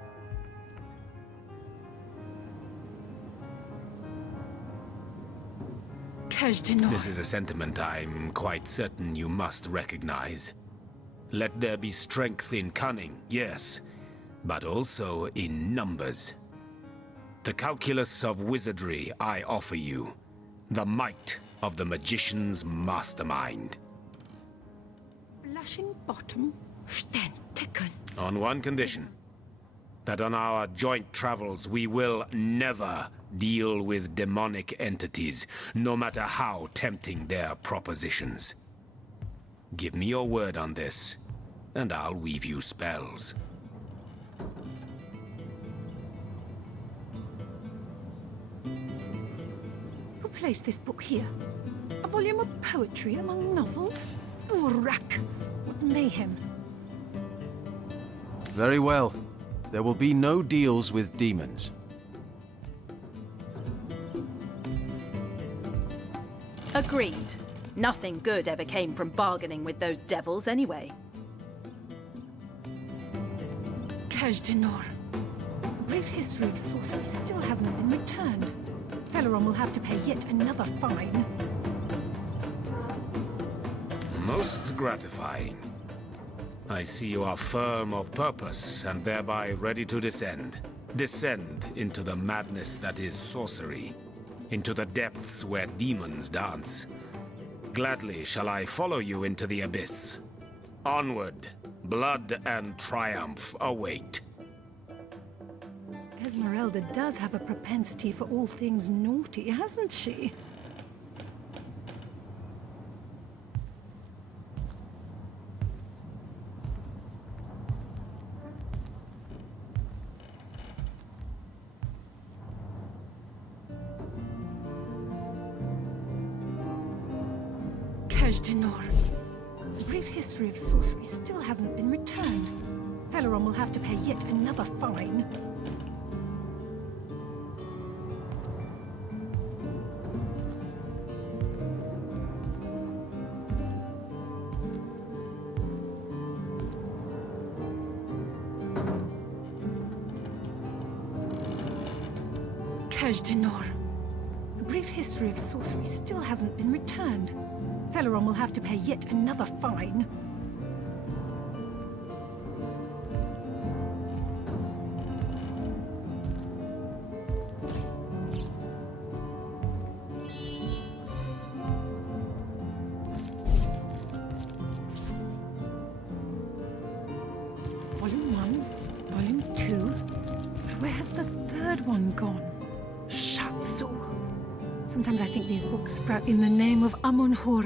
This is a sentiment I'm quite certain you must recognize. Let there be strength in cunning, yes, but also in numbers. The calculus of wizardry I offer you, the might of the magician's mastermind. Blushing bottom, Stentiken. On one condition, that on our joint travels we will never deal with demonic entities, no matter how tempting their propositions. Give me your word on this, and I'll weave you spells. place this book here? A volume of poetry among novels? Oh, rack! What mayhem! Very well. There will be no deals with demons. Agreed. Nothing good ever came from bargaining with those devils anyway. Kajdanor. A brief history of sorcery still hasn't been returned. Veleron will have to pay yet another fine. Most gratifying. I see you are firm of purpose and thereby ready to descend. Descend into the madness that is sorcery. Into the depths where demons dance. Gladly shall I follow you into the abyss. Onward, blood and triumph await. Esmeralda does have a propensity for all things naughty, hasn't she? Kajdanor. A brief history of sorcery still hasn't been returned. Veleron will have to pay yet another fine. Kajdanor. A brief history of sorcery still hasn't been returned. Veleron will have to pay yet another fine. Volume 1, Volume 2. But where has the third one gone? Shatsu. Sometimes I think these books sprout in the name of Amun-Hor.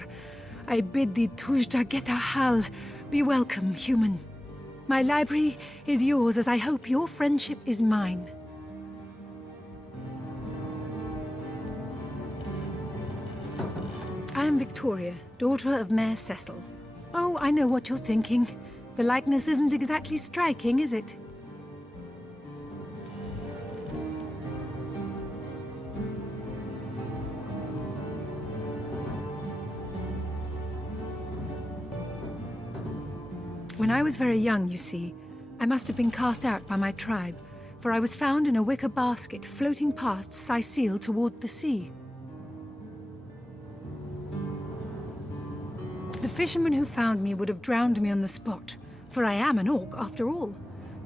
I bid thee Tujda Geta Hal. Be welcome, human. My library is yours, as I hope your friendship is mine. I am Victoria, daughter of Mayor Cecil. Oh, I know what you're thinking. The likeness isn't exactly striking, is it? When I was very young, you see, I must have been cast out by my tribe, for I was found in a wicker basket floating past Sicile toward the sea. The fisherman who found me would have drowned me on the spot, for I am an orc after all.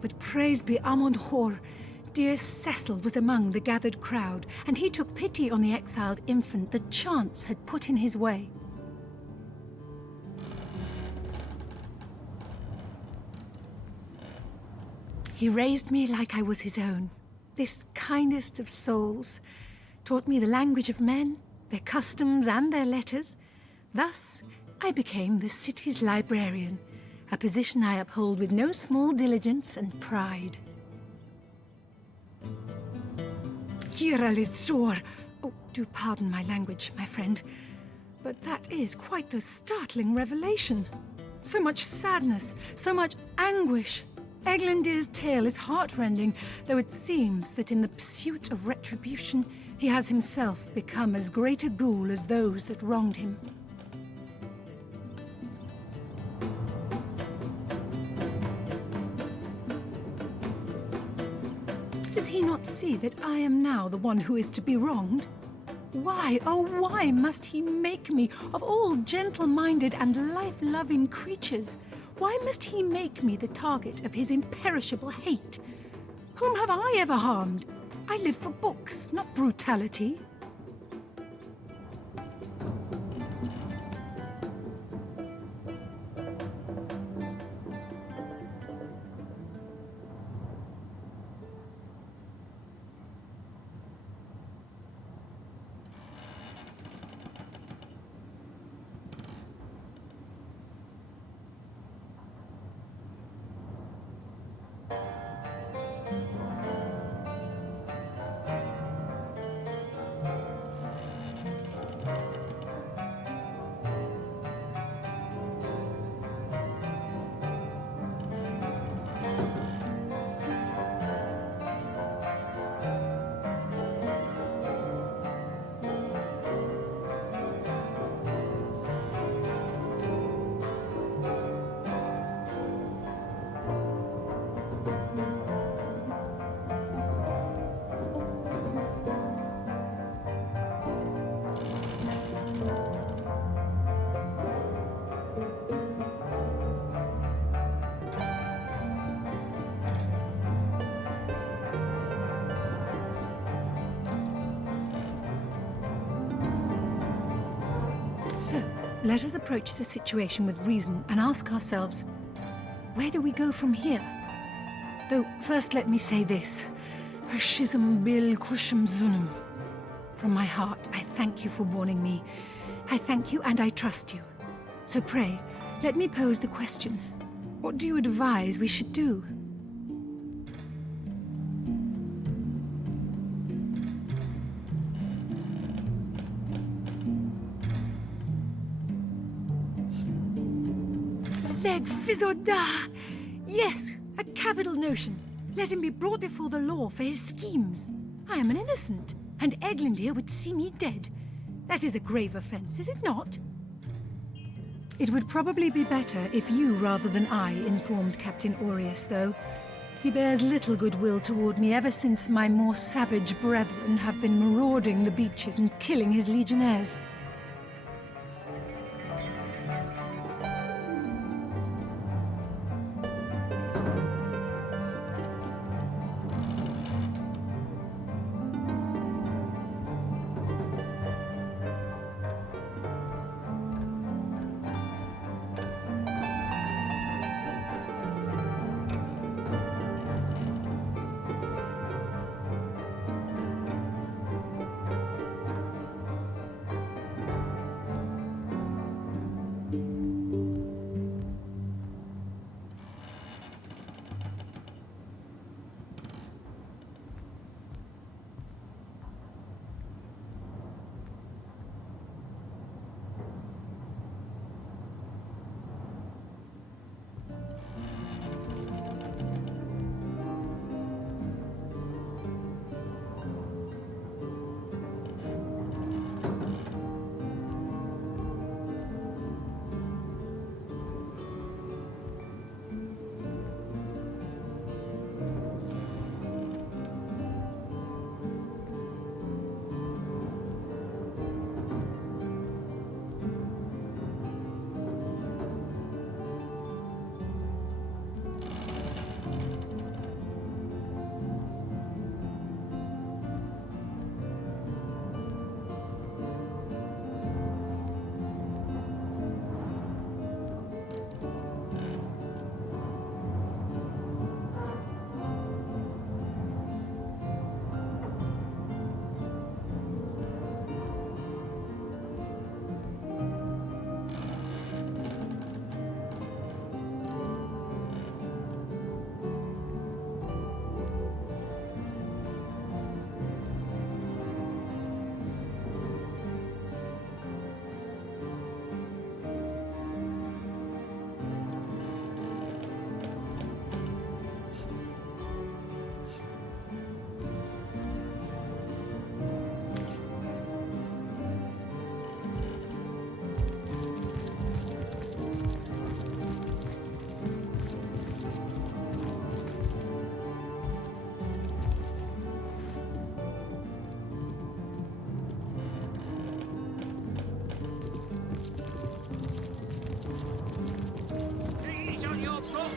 But praise be Amun-Hor, dear Cecil was among the gathered crowd, and he took pity on the exiled infant that chance had put in his way. He raised me like I was his own, this kindest of souls, taught me the language of men, their customs and their letters. Thus, I became the city's librarian, a position I uphold with no small diligence and pride. Kiralizor! Oh, do pardon my language, my friend, but that is quite the startling revelation. So much sadness, so much anguish. Eglandir's tale is heartrending, though it seems that in the pursuit of retribution, he has himself become as great a ghoul as those that wronged him. Does he not see that I am now the one who is to be wronged? Why, oh why must he make me, of all gentle-minded and life-loving creatures, why must he make me the target of his imperishable hate? Whom have I ever harmed? I live for books, not brutality. So, let us approach the situation with reason and ask ourselves, where do we go from here? Though, first let me say this. Pershism bil kushum zunum. From my heart, I thank you for warning me. I thank you and I trust you. So pray, let me pose the question. What do you advise we should do? Leg Fizoda! Yes, a capital notion. Let him be brought before the law for his schemes. I am an innocent, and Eglandir would see me dead. That is a grave offense, is it not? It would probably be better if you rather than I informed Captain Aureus, though. He bears little goodwill toward me ever since my more savage brethren have been marauding the beaches and killing his legionnaires.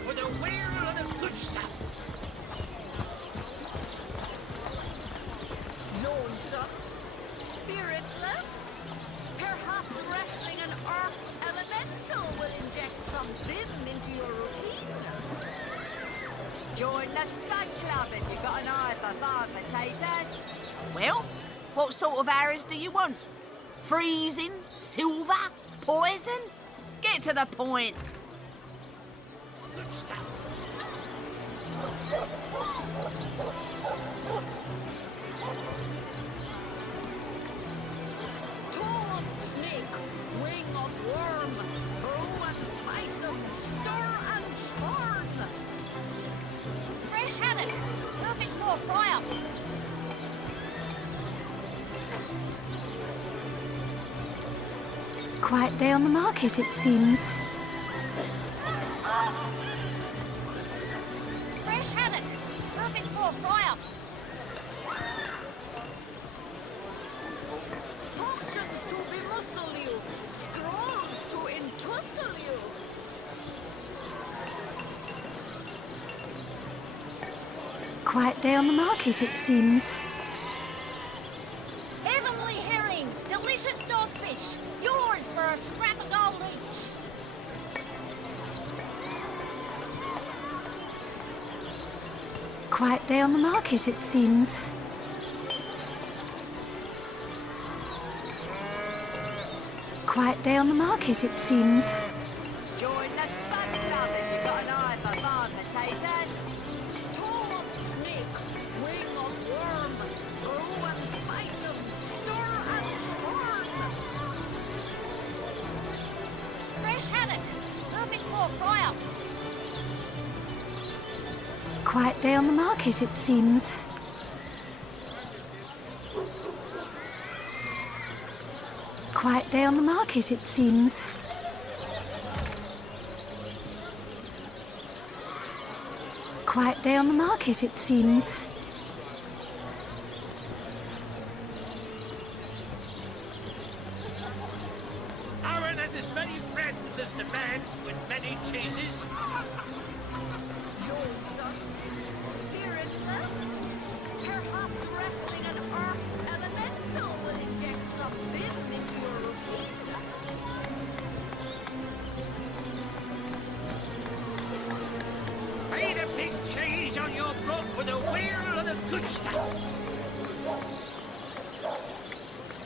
with a wheel of the good stuff. Lonesome? Spiritless? Perhaps wrestling an earth elemental will inject some vim into your routine? Join the Stud Club if you've got an eye for farm potatoes. Well, what sort of arrows do you want? Freezing? Silver? Poison? Get to the point. Good stuff. Tall snake, wing of worm, brew and spice 'em, stir and churn. Fresh haddock, perfect for a fry-up. Quiet day on the market, it seems. Fresh haddock, perfect for a fry-up. Potions to bemuscle you, scrolls to entussle you. Quiet day on the market, it seems. Heavenly herring, delicious dogfish, yours for a Quiet day on the market, it seems. Quiet day on the market, it seems. Join the Spud Club if you've got an eye for barn potatoes. Tall snake, wing of worm, brew and spice 'em, stir and churn. Fresh haddock. Perfect for fry-up. Quiet day on the market, it seems. Quiet day on the market, it seems. Quiet day on the market, it seems. Aaron has as many friends as the man with many cheeses. Lord, son, spiritless. Perhaps wrestling an earth elemental will inject some vim into your routine. Made a big cheese on your block with a wheel of the good stuff.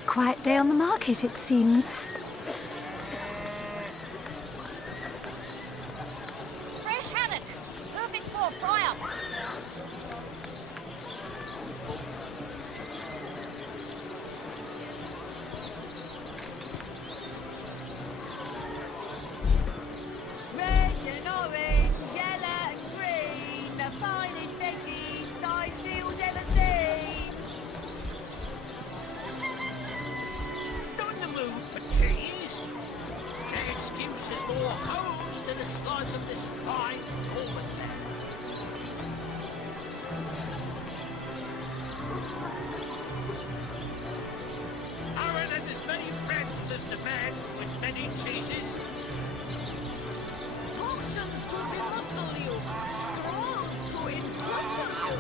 Quiet day on the market, it seems. Fresh haddock. Perfect for fry-up. Red and orange, yellow and green, the finest veggies size fields ever seen. Not in the mood for cheese. An excuse is more holes than a slice of this fine almond there. Aaron has as many friends as the man with many cheeses. Potions to bemuscle you, scrolls to entwist you.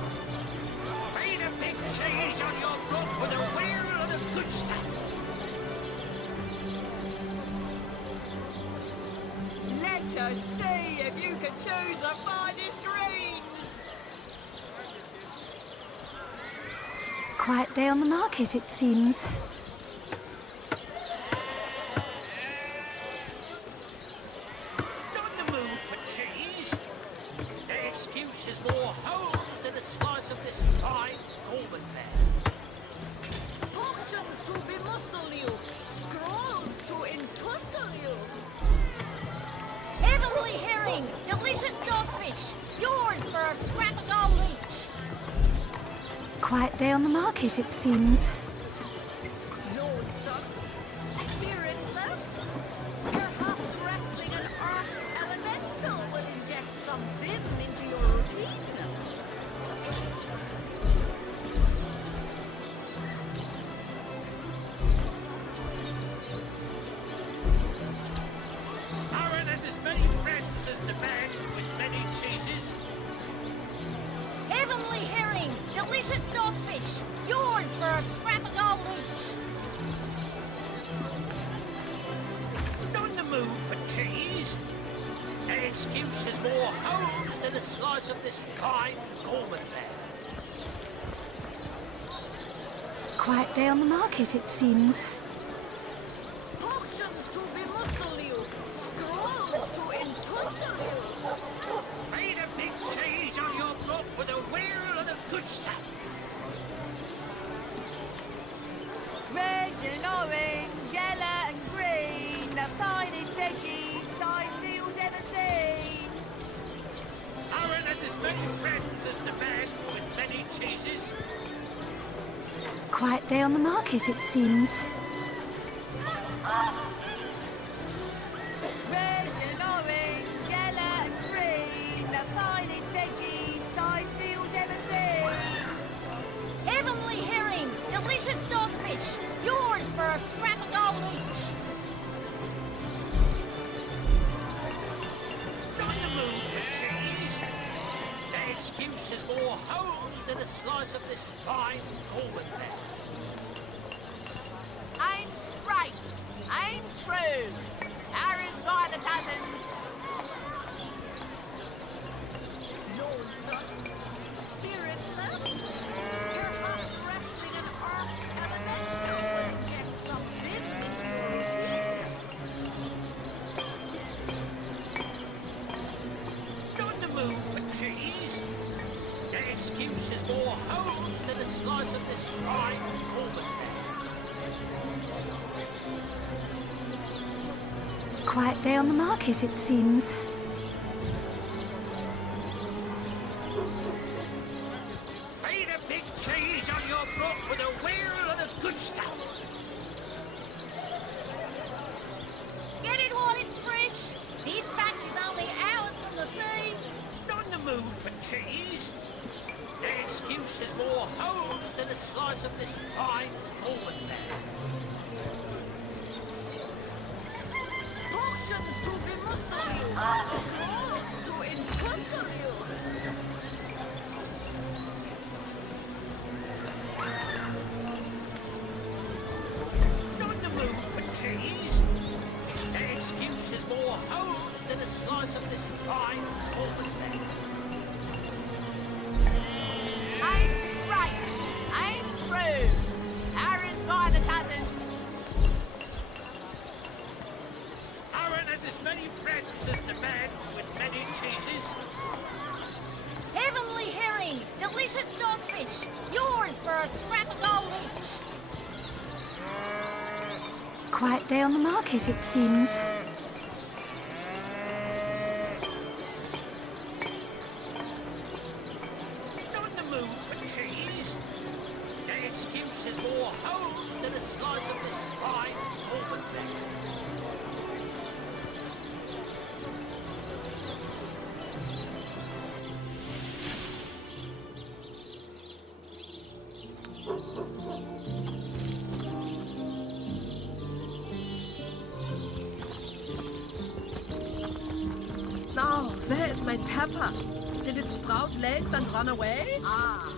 Made a big cheese on your block with a wheel of the good stuff. Let us see if you can choose the finest greens. Quiet day on the market, it seems. Not in the mood for cheese. The excuse is more holes than a slice of this fine almond there. Potions to bemuscle you, scrolls to entussle you. Heavenly herring. Delicious dogfish. Yours for a scrap of gold each. Quiet day on the market, it seems. Lord, son, spiritless. Perhaps wrestling an earth elemental will inject some vim into your routine. Aaron has as many friends as the man with many cheeses. Heavenly herring. Delicious dogfish. Yours for a scrap of gold each. Not in the mood for cheese. The excuse is more holes than a slice of this fine almond there. Quiet day on the market, it seems. Potions to bemuscle you, scrolls to entussle you. Made a big cheese on your block with a wheel of the good stuff. Red and orange, yellow and green, the finest veggies size fields ever seen. Aaron has as many friends as the man with many cheeses. Quiet day on the market, it seems. Red and orange, yellow and green, the finest veggies size fields ever seen. Heavenly herring. Delicious dogfish. Yours for a scrap of gold each. Not in the mood for cheese. The excuse is more holes than a slice of this fine almond there. I'm straight, I'm true. Harry's by the dozens. Lord, son, spirit Quiet day on the market, it seems. Pay the big cheese on your book with a wheel of the good stuff. Get it while it's fresh. This batch is only hours from the sea. Not in the mood for cheese. The excuse is more holes than a slice of this fine Norman land. Potions to bemussel you. Clothes to entussle you. Not in the mood for cheese. The excuse is more holes than a slice of this fine Norman land. Aim straight, aim true. Arrows by the dozens. Aaron has as many friends as the man with many cheeses. Heavenly herring, delicious dogfish. Yours for a scrap of gold each. Quiet day on the market, it seems. Not in the mood for cheese. The excuse is more holes than a slice of this fine Norman land. Now, where is my pepper? Did it sprout legs and run away? Ah,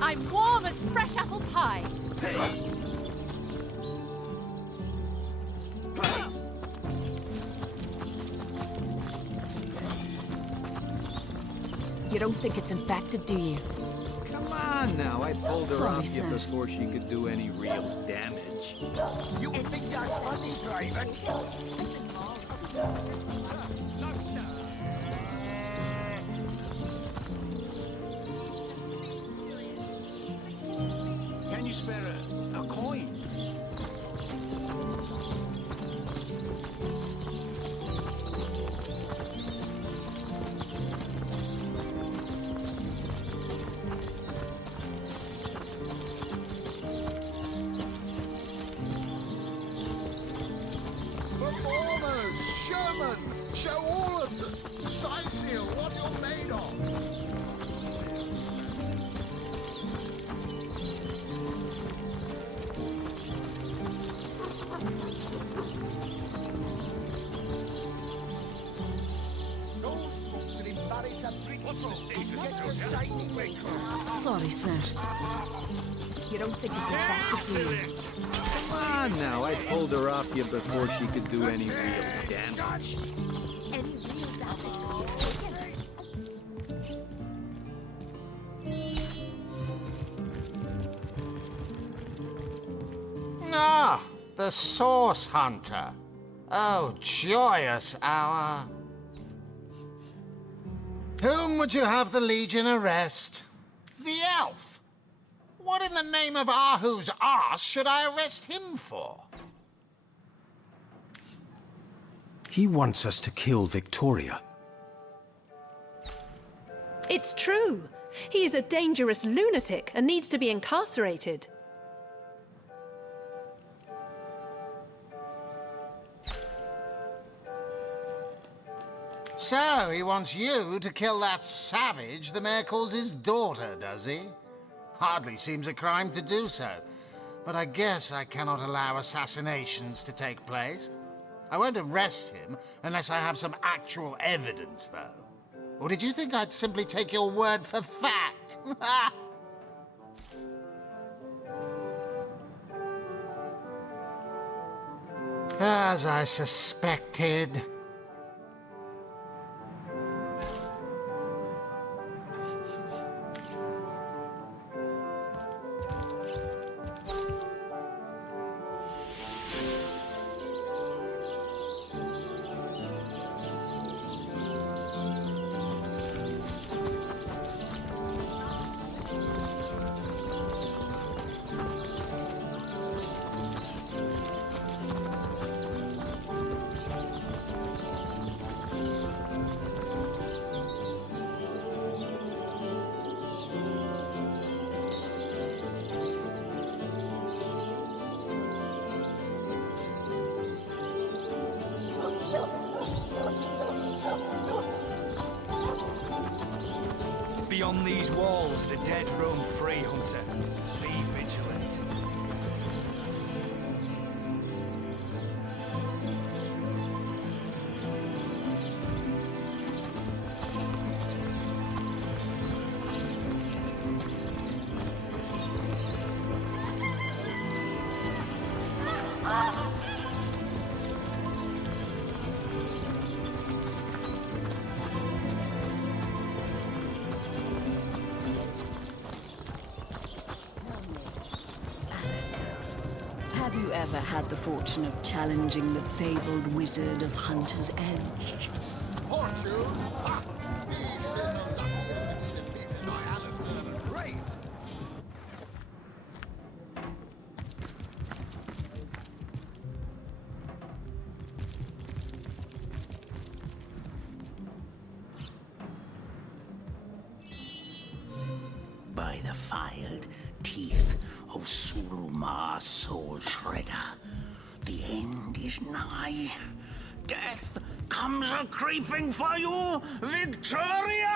I'm warm as fresh apple pie. You don't think it's infected, do you? Come on now, I pulled her Sorry, off you sir. before she could do any real damage. You think that's funny, Draven? Can you spare a coin? Performers, showmen, show all of them. Seal, what you're made of. Sorry, sir. You don't think it's infected, do you? Come on now, I pulled her off you before she could do any real damage. Ah, the Source Hunter. Oh, joyous hour. Whom would you have the Legion arrest? The elf. What in the name of Ahu's arse should I arrest him for? He wants us to kill Victoria. It's true. He is a dangerous lunatic and needs to be incarcerated. So, he wants you to kill that savage the mayor calls his daughter, does he? Hardly seems a crime to do so. But I guess I cannot allow assassinations to take place. I won't arrest him unless I have some actual evidence, though. Or did you think I'd simply take your word for fact? As I suspected. Beyond these walls, the dead roam free, Hunter. Be vigilant. Have you ever had the fortune of challenging the fabled wizard of Hunter's Edge? Fortune? Ha! He's been unlucky defeated by Alistair the Great. By the filed teeth of Suluma Soul Shredder, the end is nigh. Death comes a creeping for you, Victoria!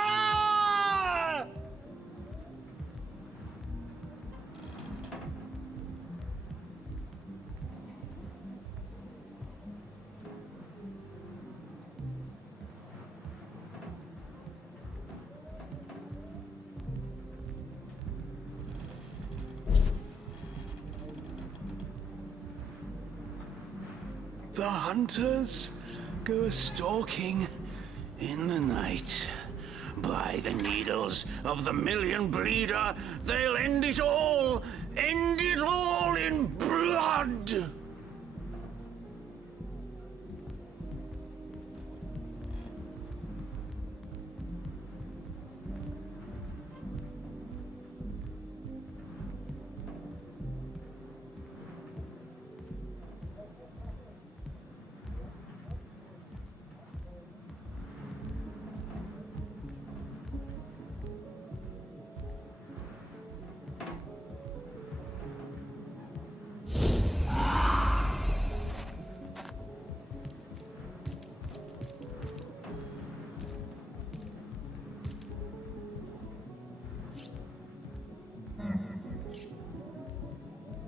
The hunters go stalking in the night. By the needles of the million bleeder, they'll end it all in blood!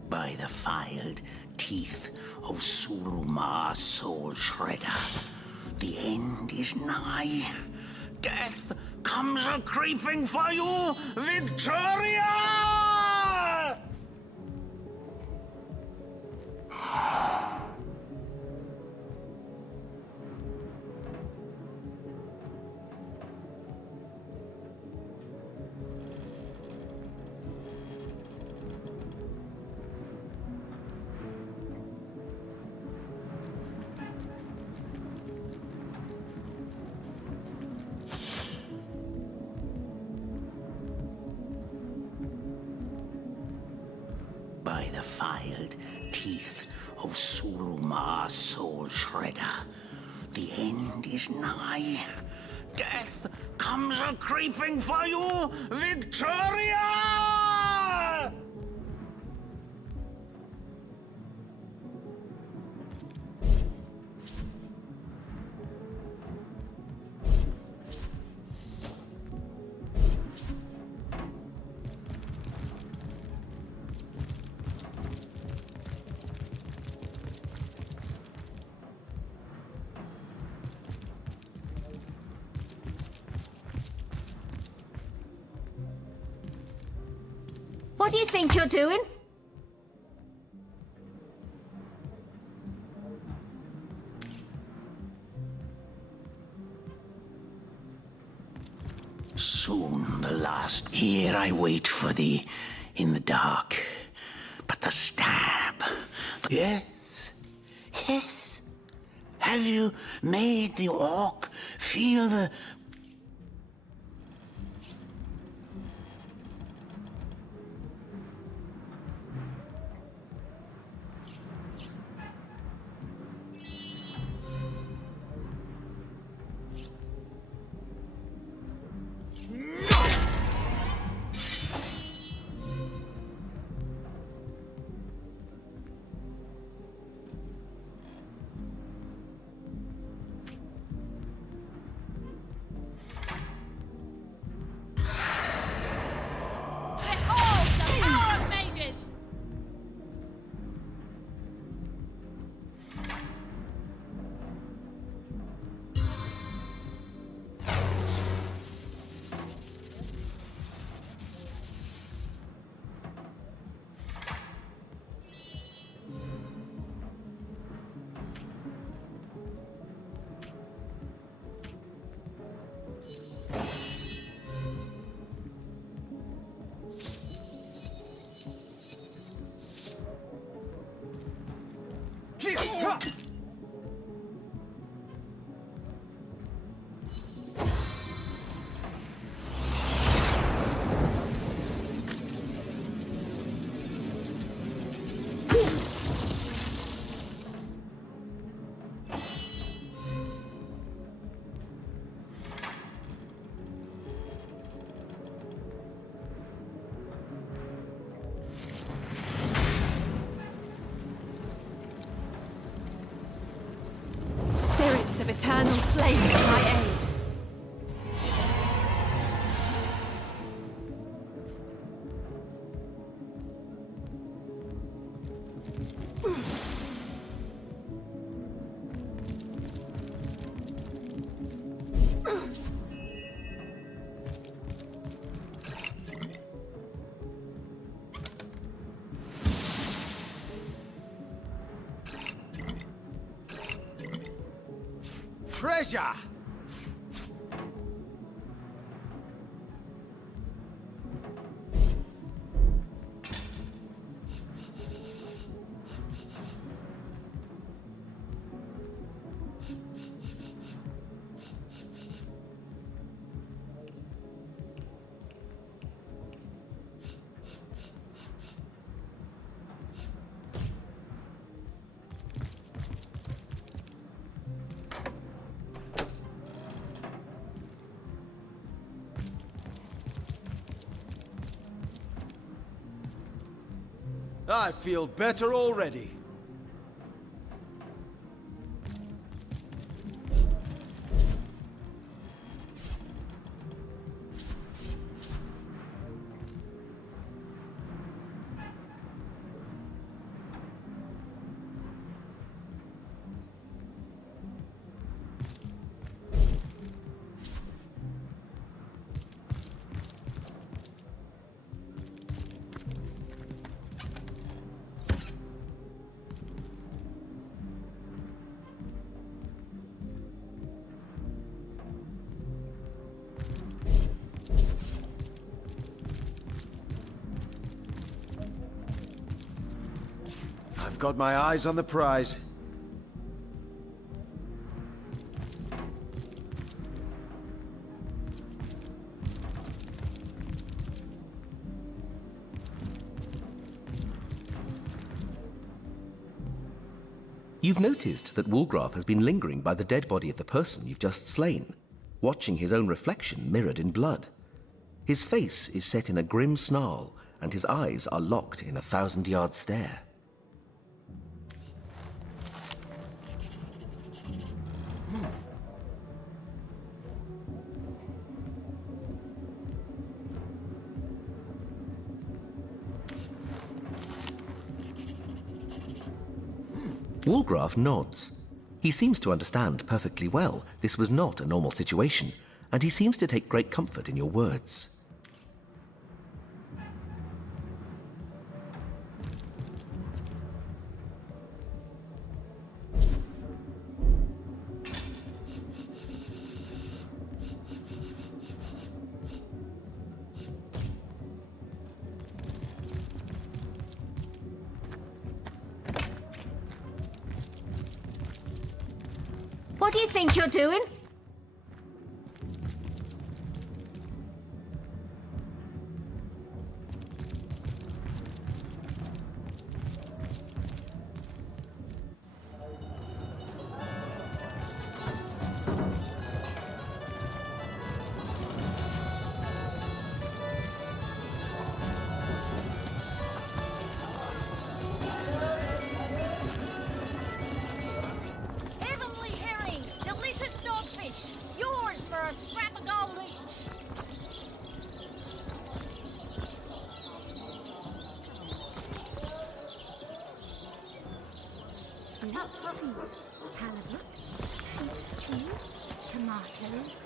By the filed teeth of Suluma Soul Shredder, the end is nigh. Death comes a creeping for you, Victoria! By the filed teeth of Suluma Soul Shredder, the end is nigh. Death comes a creeping for you, Victoria! What do you think you're doing? Soon the last. Here I wait for thee in the dark. But the stab. Yes, yes. Have you made the orc feel the. eternal flame to my aid. Treasure! I feel better already. I've got my eyes on the prize. You've noticed that Woolgraf has been lingering by the dead body of the person you've just slain, watching his own reflection mirrored in blood. His face is set in a grim snarl, and his eyes are locked in a 1,000-yard stare. Woolgraf nods. He seems to understand perfectly well this was not a normal situation, and he seems to take great comfort in your words. What do you think you're doing? Heavenly herring! Delicious dogfish! Yours for a scrap of gold each! Lovely. Halibut, sheep's cheese, tomatoes.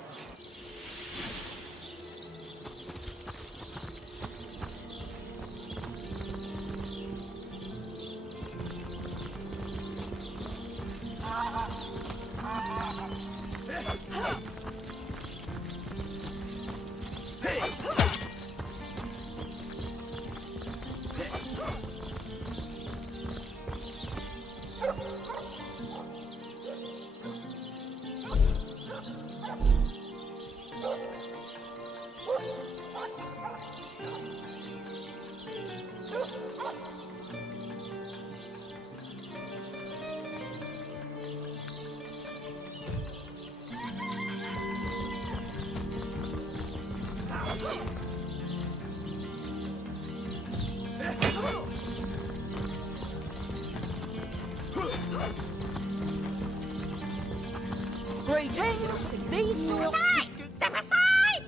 Greetings! These step aside! Step aside!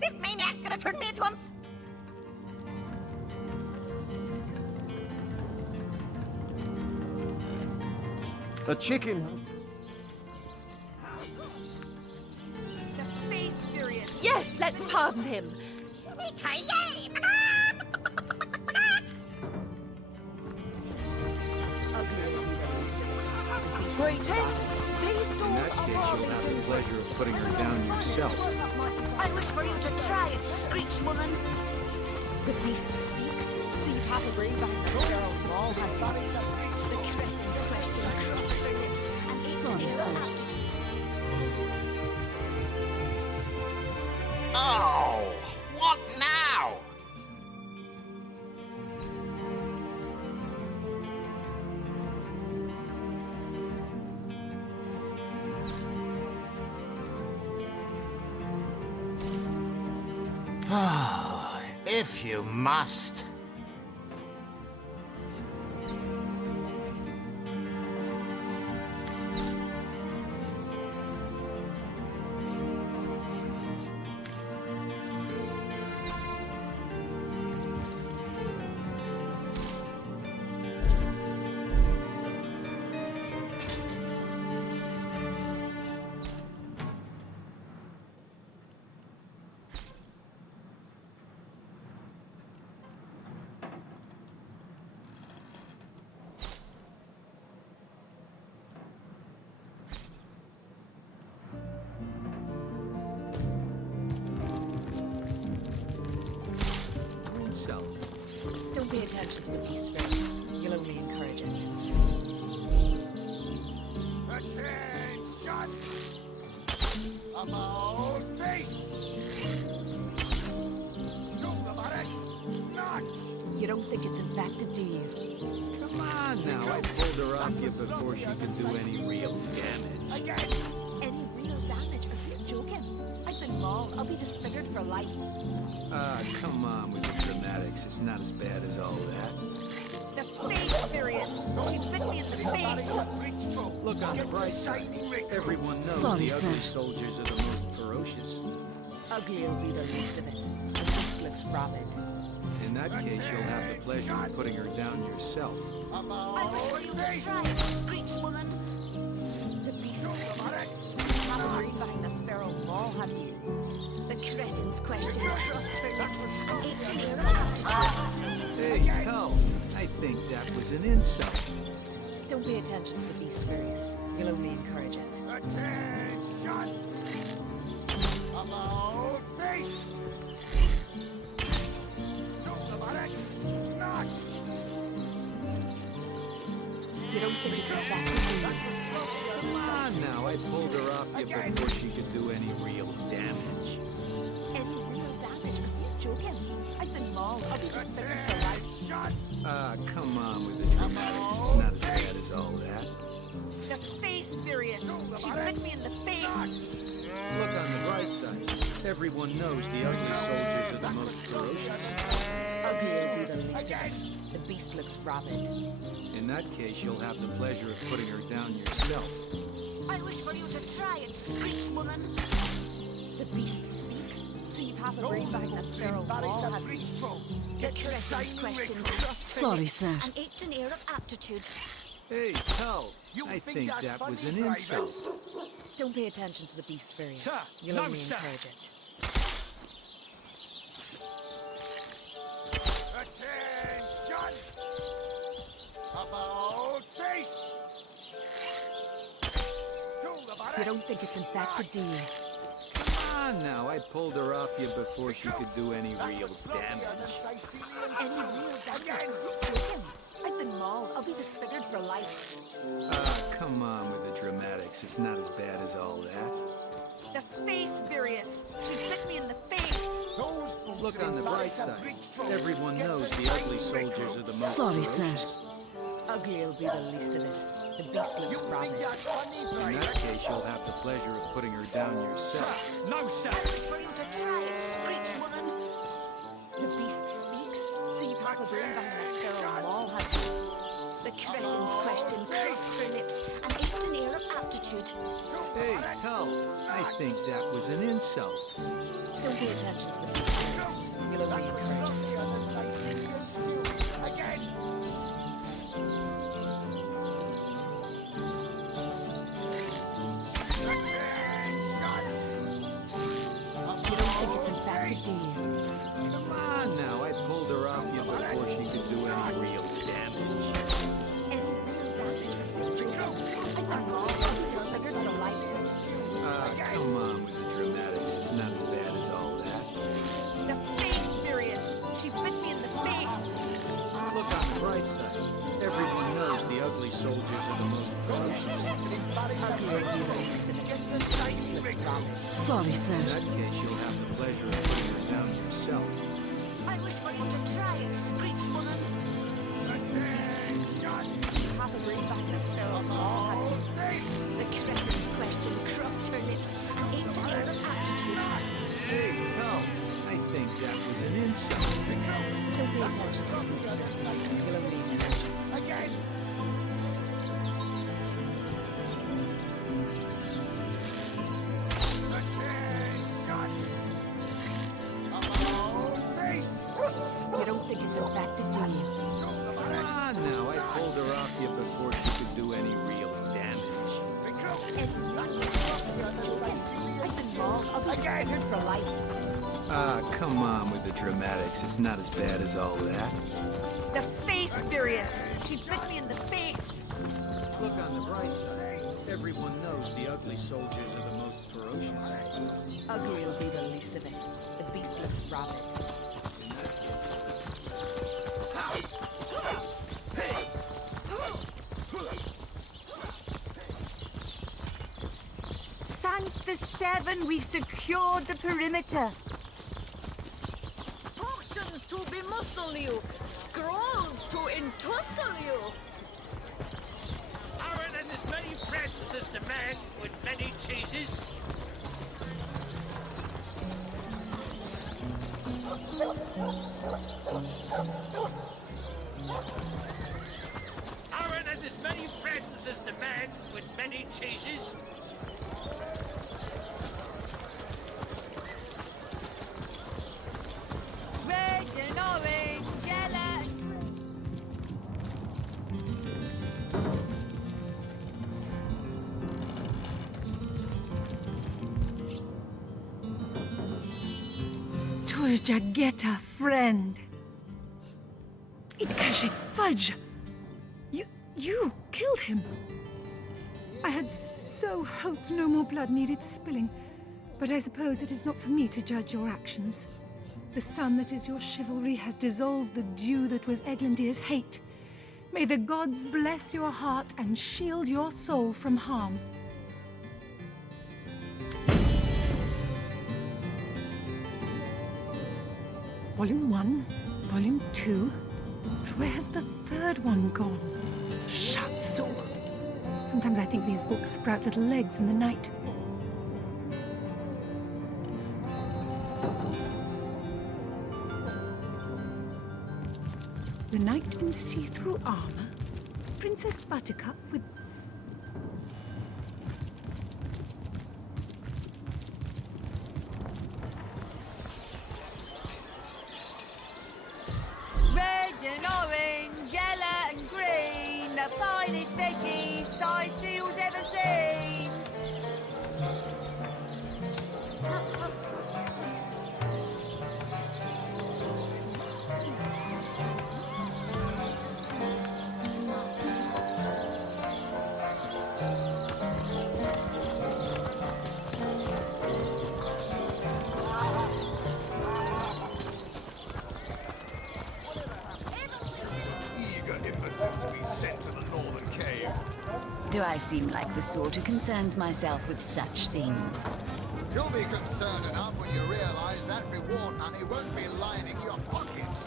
This maniac's gonna turn me into a... A chicken. The face furious. Yes, let's pardon him. Yippee-ki-yay! In Greetings! These that case, you'll have the pleasure of putting her down yourself. I wish for you to try it, screech woman. The beast speaks, so you have a ring behind the barrel wall has bodies of the Cretan's question across their lips and aimed an arrow out. Oh, what now? Oh, if you must. Don't pay attention to the beast face. You'll only encourage it. Attention! About face! Do the barrett! Not! You don't think it's infected, do you? Come on now, I pulled her off you before she could do any real damage. Again! Any real damage? Are you joking? I've been mauled. I'll be disfigured for life. Ah, come on with the dramatics. It's not as bad as all that. The face furious. She bit me in the face. Look on the bright side. Everyone knows Sorry, the ugly sir. soldiers are the most ferocious. Ugly'll be the least of it. The beast looks rabid. In that case, you'll have the pleasure of putting her down yourself. I wish for you to try it, screech woman. The beast speaks. You have a ring behind the barrel wall, have you? The cretin's question crossed her lips and ached an air of altitude. Hey, hell, I think that was an insult. Don't pay attention to the beast furious. You'll only encourage it. Attention! About face! Do the barrett! Not! You don't think it's infected, do you? Come on now, I pulled her off you before she could do any real damage. Any real damage? Are you joking? I've been mauled. I'll be disfigured for life. Ah, come on with the dramatics. It's not as bad as all that. The face furious. She bit me in the face. Look on the bright side. Everyone knows the ugly soldiers are the most ferocious. Ugly'll be the least of it. The beast looks rabid. In that case, you'll have the pleasure of putting her down yourself. I wish for you to try it, screech woman. The beast speaks. So you have a ring behind the barrel wall, have you? The cretin's question crossed her Sorry, lips sir. and ached an air of aptitude. Hey, hell, I think that was an insult. Don't pay attention to the beast furious. Sir, You'll no, only sir. encourage it. Attention! About face! Do the barrett! You don't think it's infected, do you? Come on now, I pulled her off you before she could do any real damage. Any real damage? Are you joking? I've been mauled. I'll be disfigured for life. Ah, come on with the dramatics. It's not as bad as all that. The face furious. She bit me in the face. Look on the bright side. Everyone knows the ugly soldiers are the most Sorry, sir. ferocious. Ugly'll be the least of it. The beast looks rabid. In that case, you'll have the pleasure of putting her down yourself. No, sir! I wish for you to try it, screech woman. The beast speaks. So you have a ring behind the barrel wall, have you? The cretin's question crossed her lips and ached an air of aptitude. Hey, Tull, I think that was an insult. Don't pay attention to the beasts. You'll only encourage Again! You don't think it's infected, do you? Come on now, I pulled her off you before she could do any real damage. Come on with the dramatics. It's not as bad as all that. The face furious. She bit me in the face. Look on the bright side. Everyone knows the ugly soldiers are the most ferocious. Sorry, sir. In that case, you'll have the pleasure of putting her down yourself. I wish for you to try and screech, woman. Probably back the film. The cretin's question crossed her lips and aimed at me with aptitude. Hey, no. I think that was an insult. Don't pay attention to the beasts. You'll only encourage it. Again! You don't think it's infected, do you? Come on now, I pulled her off you before she could do any real damage. I've been wrong. I'll be disfigured for life. Come on with the dramatics. It's not as bad as all that. The face furious. She bit me in the face. Look on the bright side. Everyone knows the ugly soldiers are the most ferocious. Ugly will be the least of it. The beast looks rabid. Thank the seven, we've secured the perimeter. Potions to bemuscle you, scrolls to entussle you. Aaron and as many friends as the man with many cheeses. Aaron has as many friends as the man with many cheeses. Red and orange, yellow and Turjageta, friend. Itkashi fudge. You killed him. I had so hoped no more blood needed spilling, but I suppose it is not for me to judge your actions. The sun that is your chivalry has dissolved the dew that was Eglandir's hate. May the gods bless your heart and shield your soul from harm. Volume 1, Volume 2. But where has the third one gone? Shatsu. Sometimes I think these books sprout little legs in the night. The knight in see-through armor, Princess Buttercup with... red and orange, yellow and green, the finest veggies size seals ever seen. Eager imbeciles to be sent to the northern cave. Do I seem like the sort who concerns myself with such things? You'll be concerned enough when you realize that reward money won't be lining your pockets.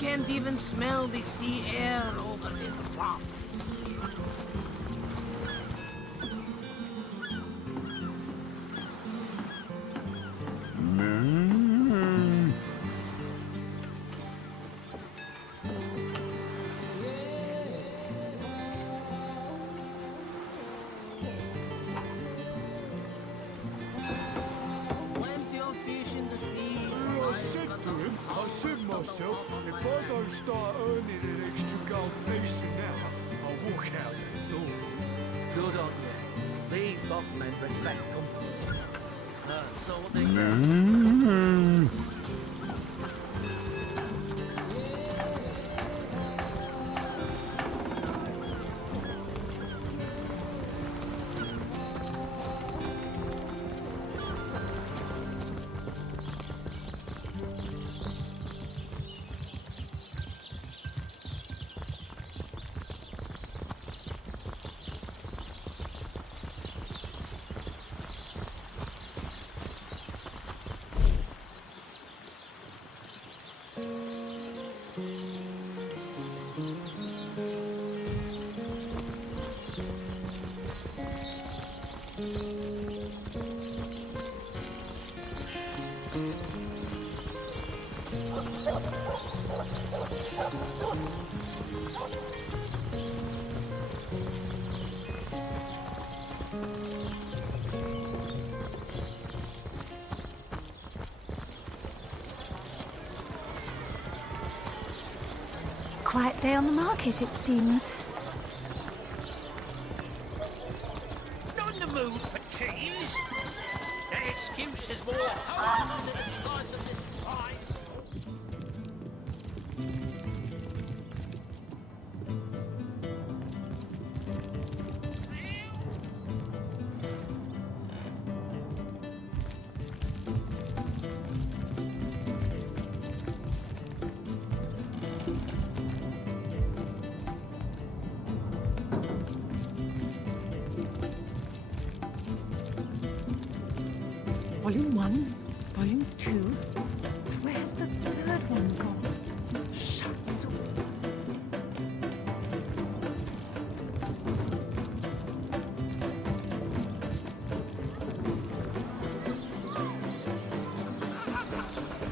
can't even smell the sea air over this rock. Plenty of fish in the sea. I said to him, I said myself, if I don't start earning an extra gold piece an hour, I'll walk out the door. Good on you. These boss men respect confidence. So what they say. Quiet day on the market, it seems. Not in the mood for cheese. That excuse is more wholesome than a slice of this pie. Volume 1, Volume 2. Where's the third one gone? Shucks.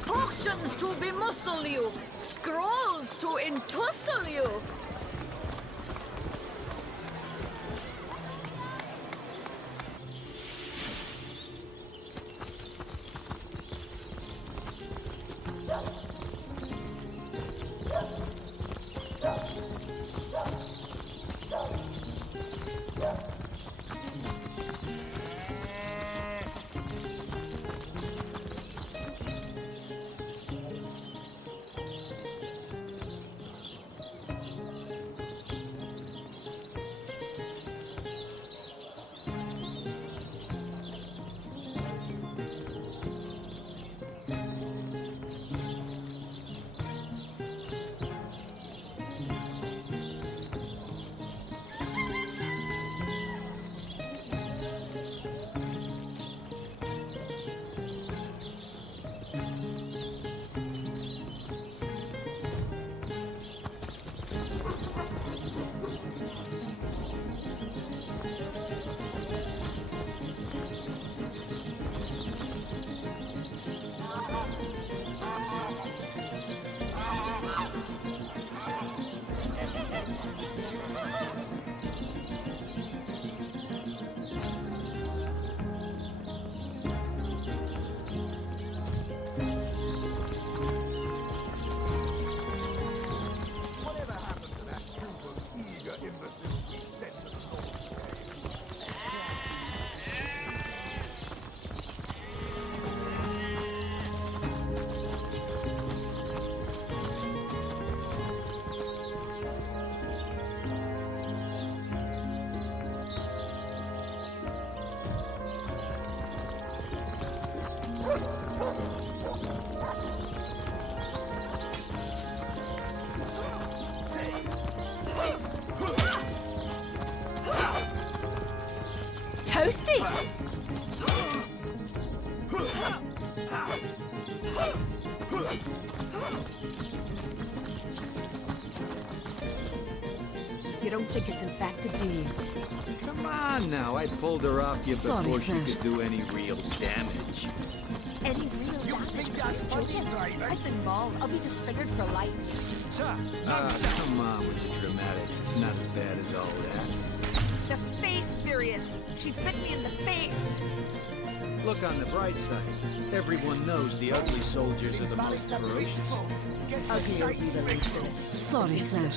Potions to bemuscle you, scrolls to entussle you. Toasty! You don't think it's infected, do you? Come on now, I pulled her off you before Sorry, she sir. could do any real damage. Any real damage? Joking? I've been mauled. I'll be disfigured for life. Sir, come on with the dramatics. It's not as bad as all that. The face furious. She bit me in the face. Look on the bright side. Everyone knows the ugly soldiers are the most ferocious. Ugly will be the least of it. Sorry, sir.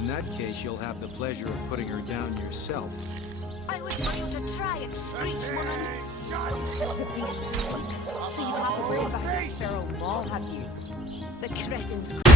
In that case, you'll have the pleasure of putting her down yourself. I wish for you to try it, Screech woman. The beast speaks, so you haven't worried about the feral wall, have you? The cretins.